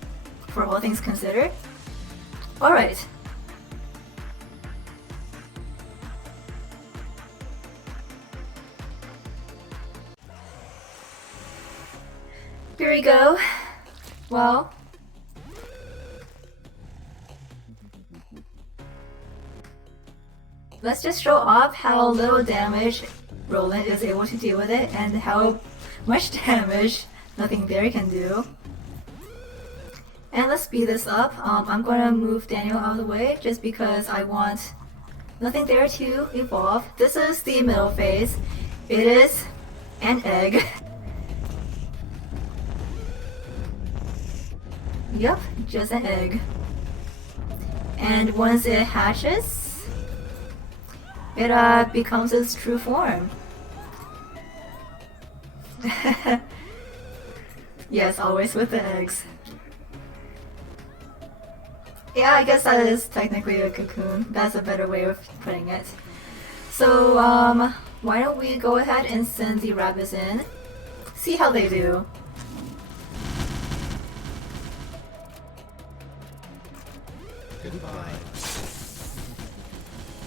for all things considered. Alright. Here we go. Well, let's just show off how little damage Roland is able to deal with it and how much damage nothing there can do. And let's speed this up. I'm gonna move Daniel out of the way just because I want nothing there to evolve. This is the middle phase. It is an egg. Yep, just an egg. And once it hatches, it becomes its true form. Yes, always with the eggs. Yeah, I guess that is technically a cocoon. That's a better way of putting it. So, why don't we go ahead and send the rabbits in? See how they do. Goodbye.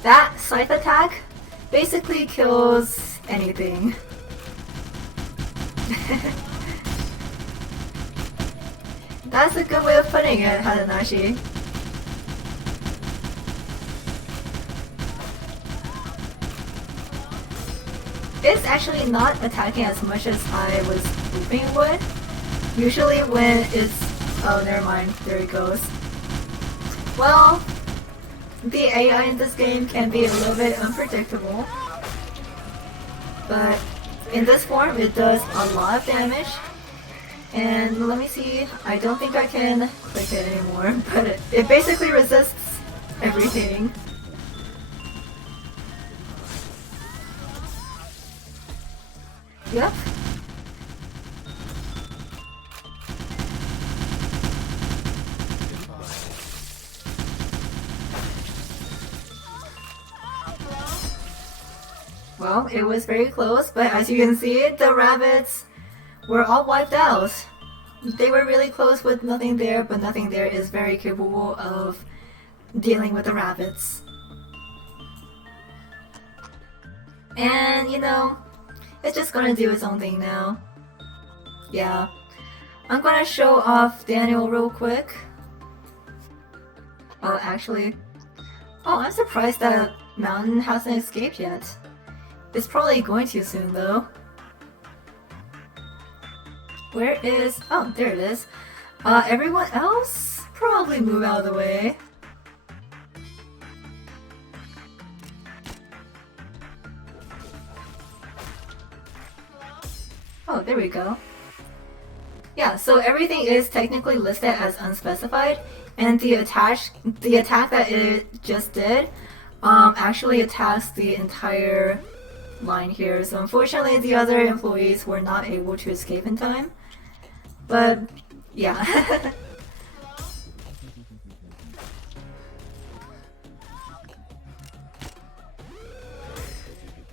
That scythe attack basically kills anything. That's a good way of putting it, Hadanashi. It's actually not attacking as much as I was hoping it would. Usually when it's... oh, never mind. There it goes. Well, the AI in this game can be a little bit unpredictable. But in this form, it does a lot of damage. And let me see, I don't think I can click it anymore, but it basically resists everything. Yep. Well, it was very close, but as you can see, the rabbits were all wiped out. They were really close with nothing there, but nothing there is very capable of dealing with the rabbits. And, you know, it's just gonna do its own thing now. Yeah. I'm gonna show off Daniel real quick. Oh, actually... oh, I'm surprised that Mountain hasn't escaped yet. It's probably going to soon, though. Where is... oh, there it is. Everyone else? Probably move out of the way. Oh, there we go. Yeah, so everything is technically listed as unspecified, and the attack that it just did actually attacks the entire line here. So unfortunately, the other employees were not able to escape in time. But yeah.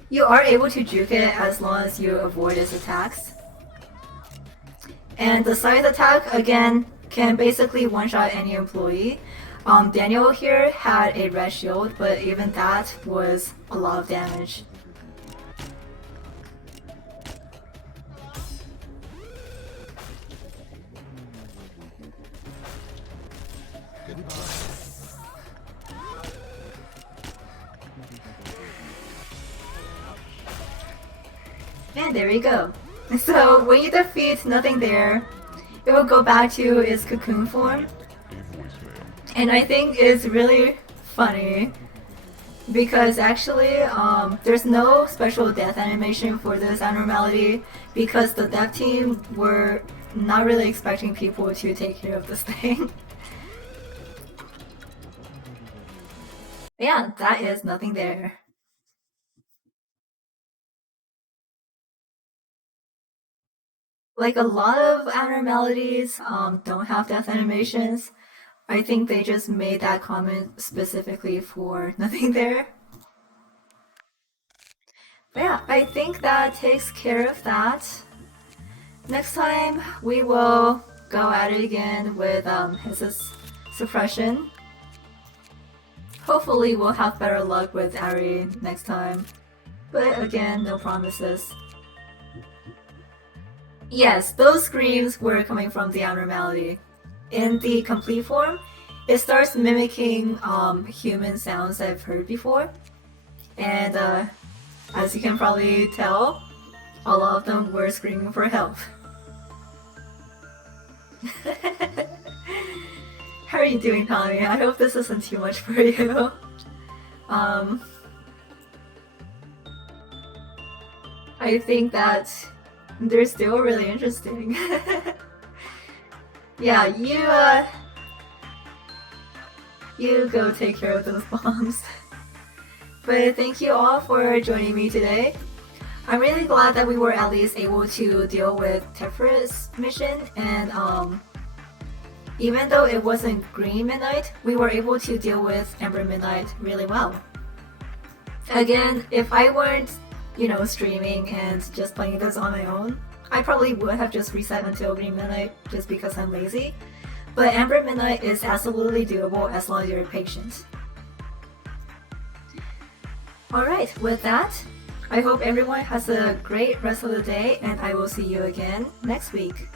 You are able to juke it as long as you avoid its attacks. And the scythe attack, again, can basically one-shot any employee. Daniel here had a red shield, but even that was a lot of damage. And there we go. So when you defeat nothing there, it will go back to its cocoon form. And I think it's really funny Because actually, there's no special death animation for this abnormality because the dev team were not really expecting people to take care of this thing. Yeah, that is nothing there. Like a lot of abnormalities don't have death animations. I think they just made that comment specifically for nothing there. But yeah, I think that takes care of that. Next time we will go at it again with his suppression. Hopefully we'll have better luck with Ari next time. But again, no promises. Yes, those screams were coming from the abnormality. In the complete form, it starts mimicking human sounds I've heard before. And as you can probably tell, a lot of them were screaming for help. How are you doing, Tommy? I hope this isn't too much for you. I think that they're still really interesting. Yeah, you go take care of those bombs. But thank you all for joining me today. I'm really glad that we were at least able to deal with Tephra's mission, and even though it wasn't Green Midnight, we were able to deal with Ember Midnight really well. Again, if I weren't, streaming and just playing this on my own, I probably would have just reset until Green Midnight just because I'm lazy. But Ember Midnight is absolutely doable as long as you're patient. Alright, with that, I hope everyone has a great rest of the day, and I will see you again next week.